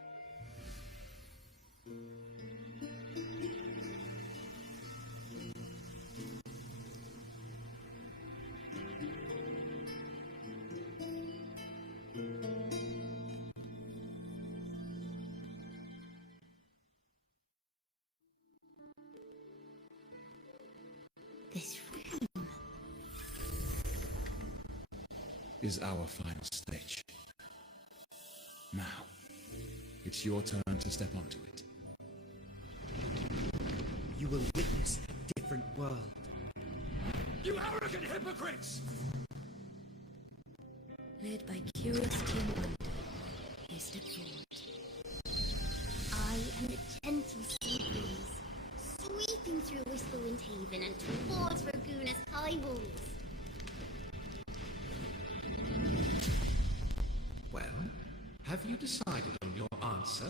This room is our final stage. Now, it's your turn to step onto it. You will witness a different world. You arrogant hypocrites! led by curious King Wonder, they step forward. I am the gentle sea breeze, sweeping through Whisperwind Haven and towards Raguna's high walls. Well, have you decided on your answer?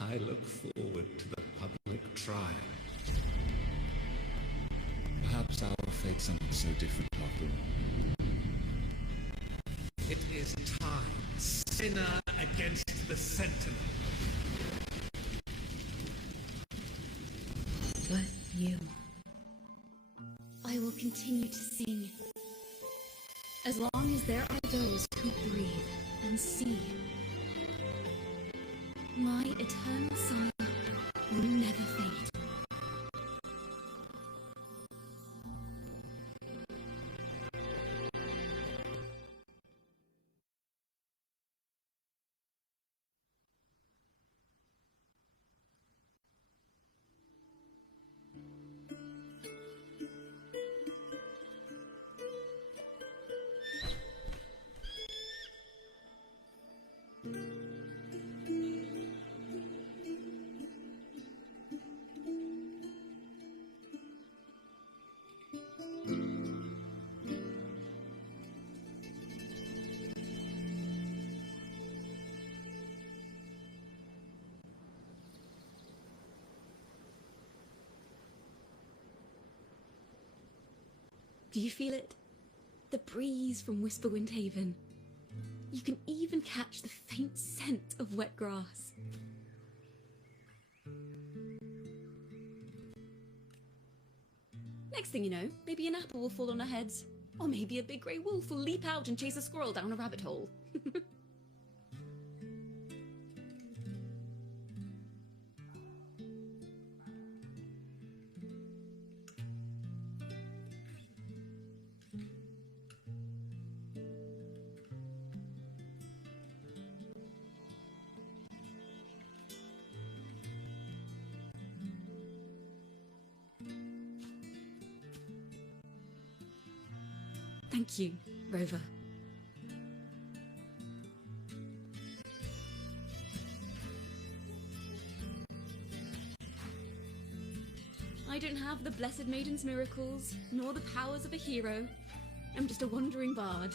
I look forward to the public trial. Perhaps our fates are not so different after all. It is time, sinner against the sentinel. But you... I will continue to sing. As long as there are those who breathe and see. My eternal song will never fade. Do you feel it? The breeze from Whisperwind Haven. You can even catch the faint scent of wet grass. Next thing you know, maybe an apple will fall on our heads. Or maybe a big grey wolf will leap out and chase a squirrel down a rabbit hole. Thank you, Rover. I don't have the Blessed Maiden's miracles, nor the powers of a hero. I'm just a wandering bard.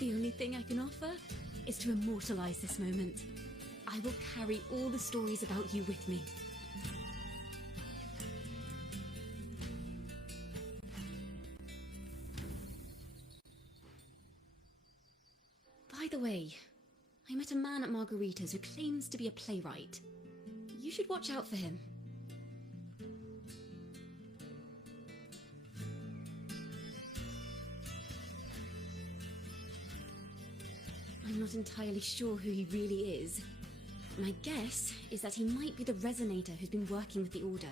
The only thing I can offer is to immortalize this moment. I will carry all the stories about you with me. By the way, I met a man at Margarita's who claims to be a playwright. You should watch out for him. I'm not entirely sure who he really is. My guess is that he might be the resonator who's been working with the Order.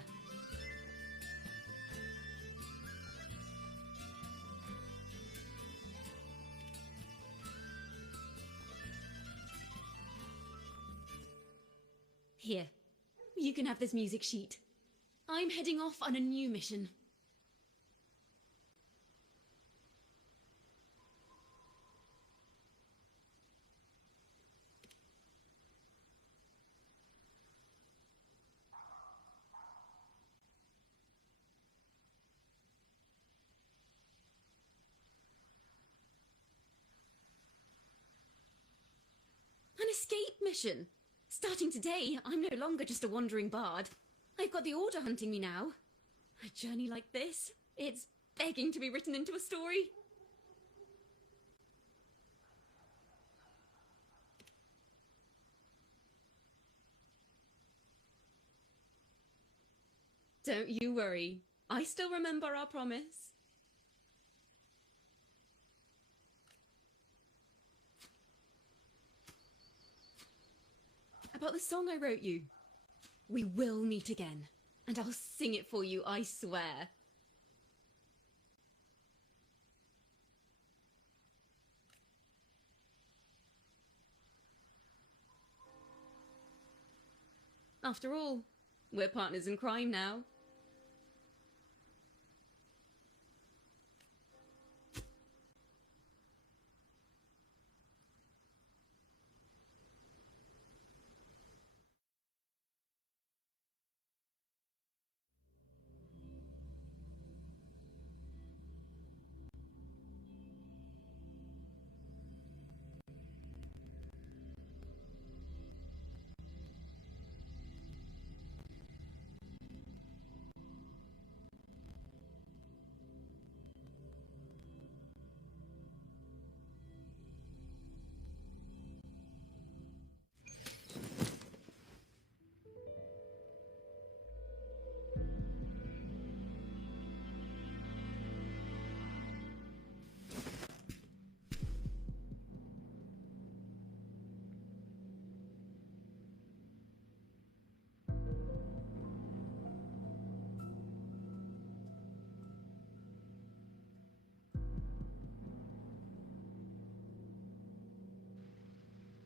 Here, you can have this music sheet. I'm heading off on a new mission. An escape mission! Starting today, I'm no longer just a wandering bard. I've got the Order hunting me now. A journey like this, it's begging to be written into a story. Don't you worry. I still remember our promise. About the song I wrote you. We will meet again, and I'll sing it for you, I swear. After all, we're partners in crime now.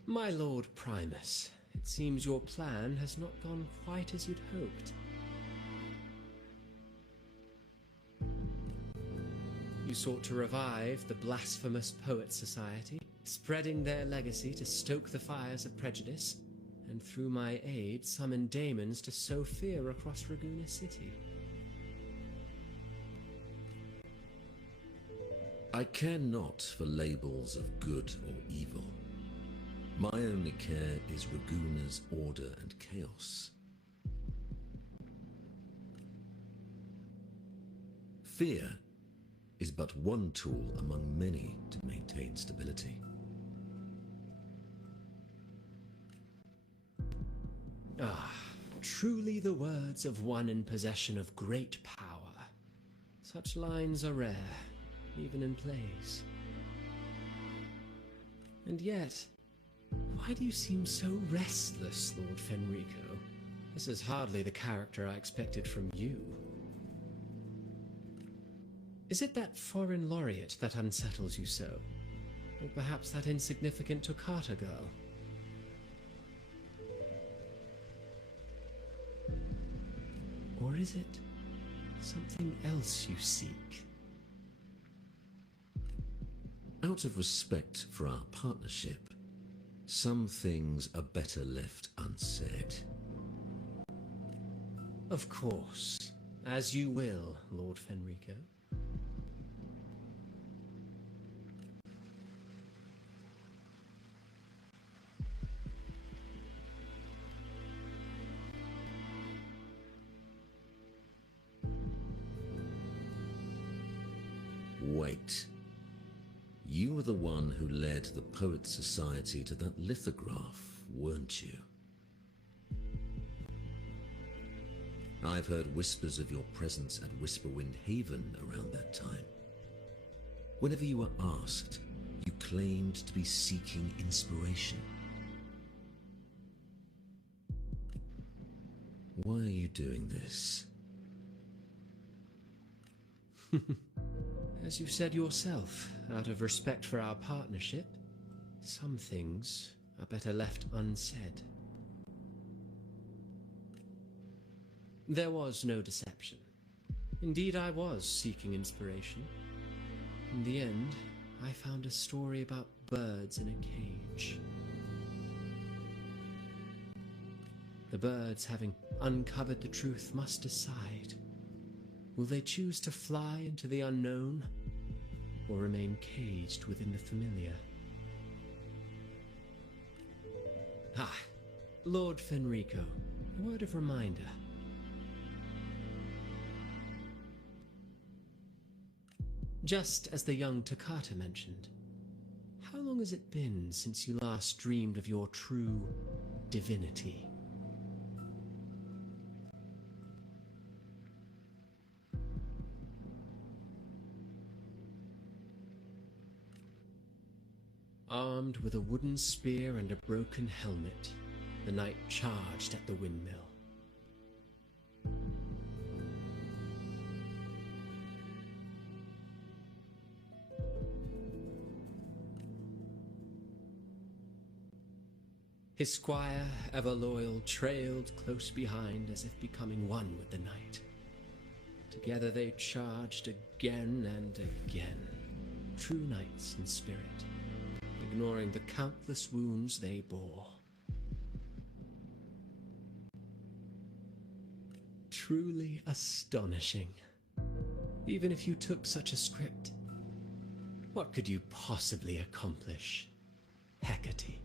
My Lord Primus, it seems your plan has not gone quite as you'd hoped. You sought to revive the blasphemous Poets Society, spreading their legacy to stoke the fires of prejudice, and through my aid summon daemons to sow fear across Ragusa City. I care not for labels of good or evil. My only care is Ragusa's order and chaos. Fear is but one tool among many to maintain stability. Ah, truly the words of one in possession of great power. Such lines are rare, even in plays. And yet, why do you seem so restless, Lord Fenrico? This is hardly the character I expected from you. Is it that foreign laureate that unsettles you so? Or perhaps that insignificant Toccata girl? Or is it something else you seek? Out of respect for our partnership, some things are better left unsaid. Of course. As you will, Lord Fenrico. Wait. You were the one who led the Poets Society to that lithograph, weren't you? I've heard whispers of your presence at Whisperwind Haven around that time. Whenever you were asked, you claimed to be seeking inspiration. Why are you doing this? As you said yourself, out of respect for our partnership, some things are better left unsaid. There was no deception. Indeed, I was seeking inspiration. In the end, I found a story about birds in a cage. The birds, having uncovered the truth, must decide. Will they choose to fly into the unknown, or remain caged within the familiar? Ah, Lord Fenrico, a word of reminder. Just as the young Toccata mentioned, how long has it been since you last dreamed of your true divinity? Armed with a wooden spear and a broken helmet, the knight charged at the windmill. His squire, ever loyal, trailed close behind as if becoming one with the knight. Together they charged again and again, true knights in spirit, ignoring the countless wounds they bore. Truly astonishing. Even if you took such a script, what could you possibly accomplish, Hecate?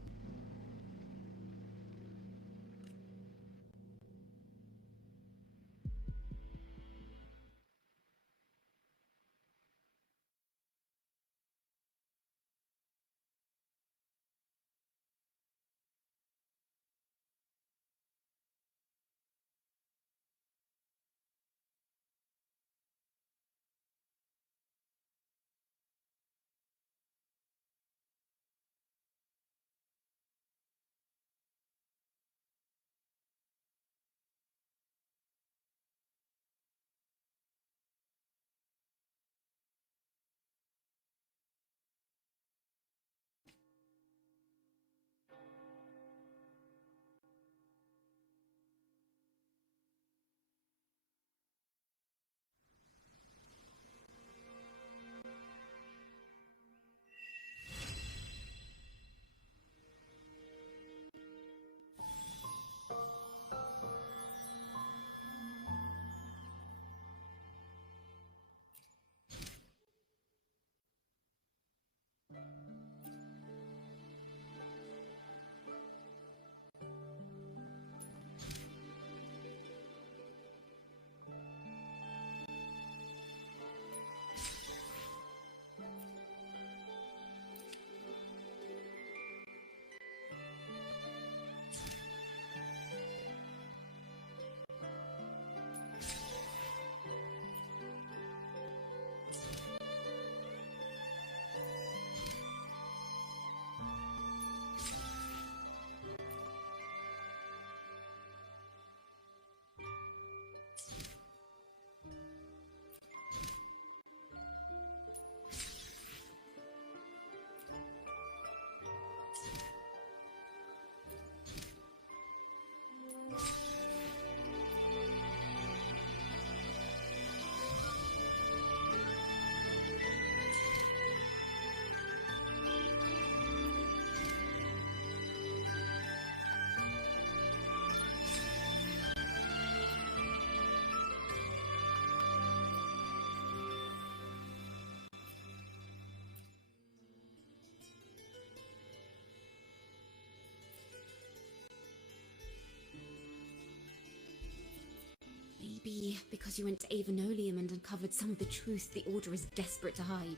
Maybe because you went to Avenolium and uncovered some of the truth the Order is desperate to hide.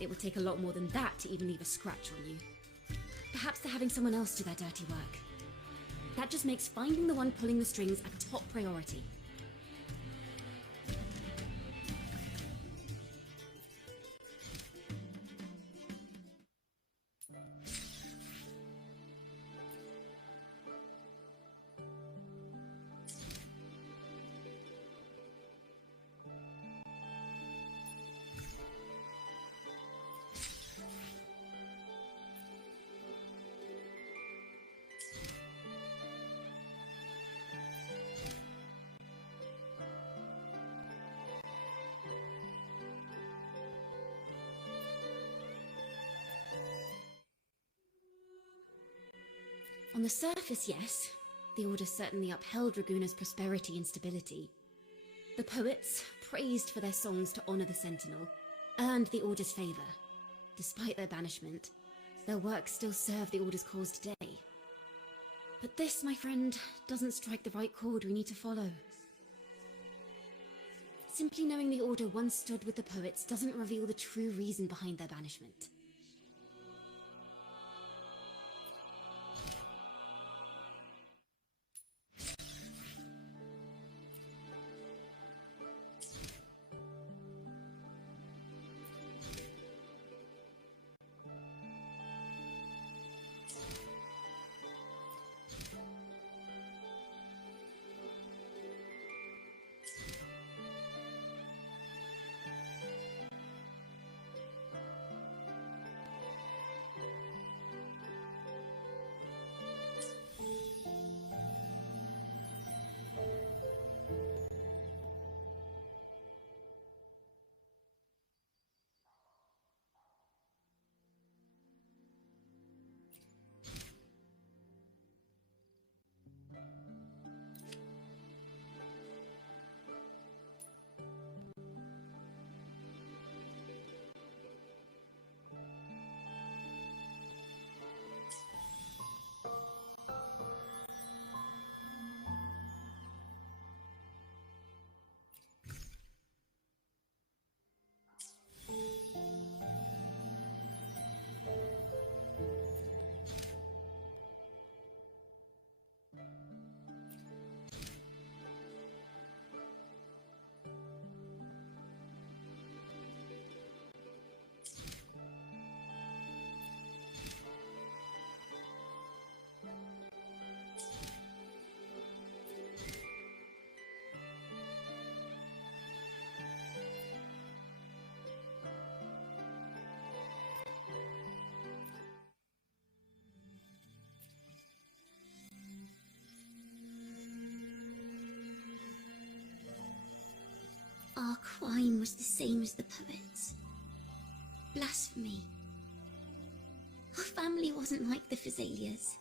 It would take a lot more than that to even leave a scratch on you. Perhaps they're having someone else do their dirty work. That just makes finding the one pulling the strings a top priority. On the surface, yes, the Order certainly upheld Raguna's prosperity and stability. The poets, praised for their songs to honour the Sentinel, earned the Order's favour. Despite their banishment, their works still serve the Order's cause today. But this, my friend, doesn't strike the right chord we need to follow. Simply knowing the Order once stood with the poets doesn't reveal the true reason behind their banishment. Our crime was the same as the poets. Blasphemy. Our family wasn't like the Fazalias,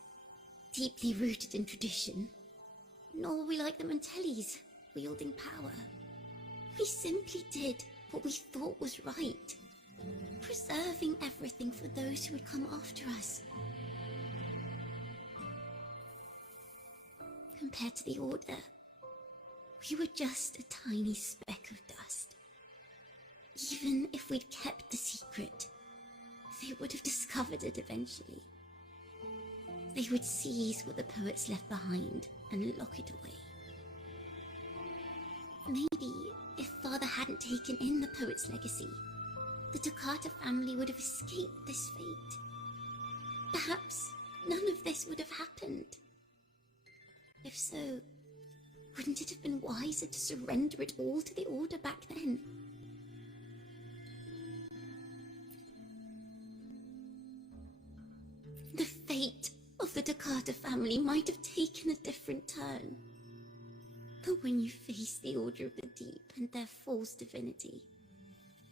deeply rooted in tradition. Nor were we like the Mantellis, wielding power. We simply did what we thought was right, preserving everything for those who would come after us. Compared to the Order, we were just a tiny speck of dust. Even if we'd kept the secret, they would have discovered it eventually. They would seize what the poets left behind and lock it away. Maybe if Father hadn't taken in the poet's legacy, the Toccata family would have escaped this fate. Perhaps none of this would have happened. If so, wouldn't it have been wiser to surrender it all to the Order back then? The fate of the Toccata family might have taken a different turn. But when you face the Order of the Deep and their false divinity,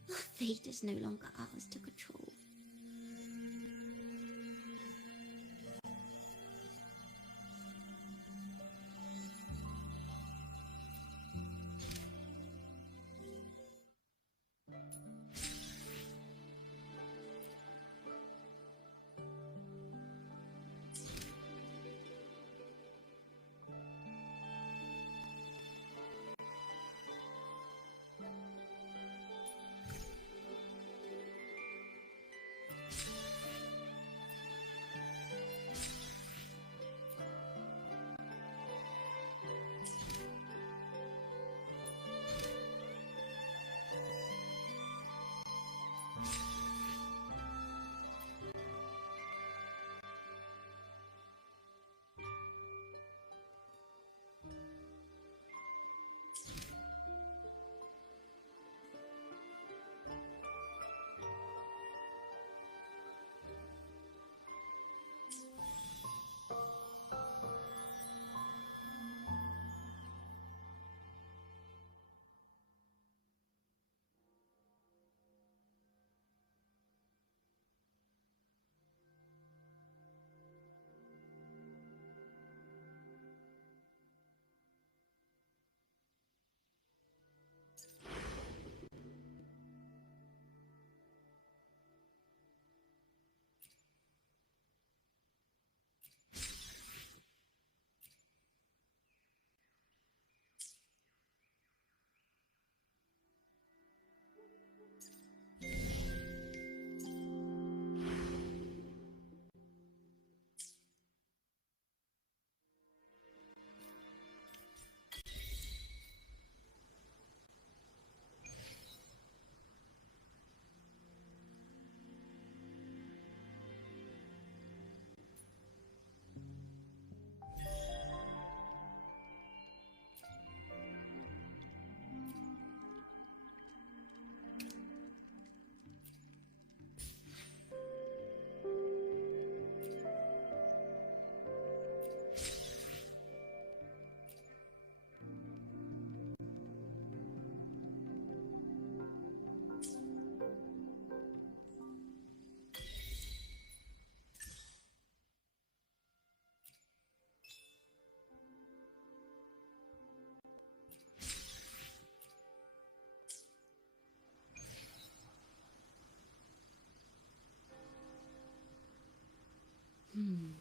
our fate is no longer ours to control. Hmm.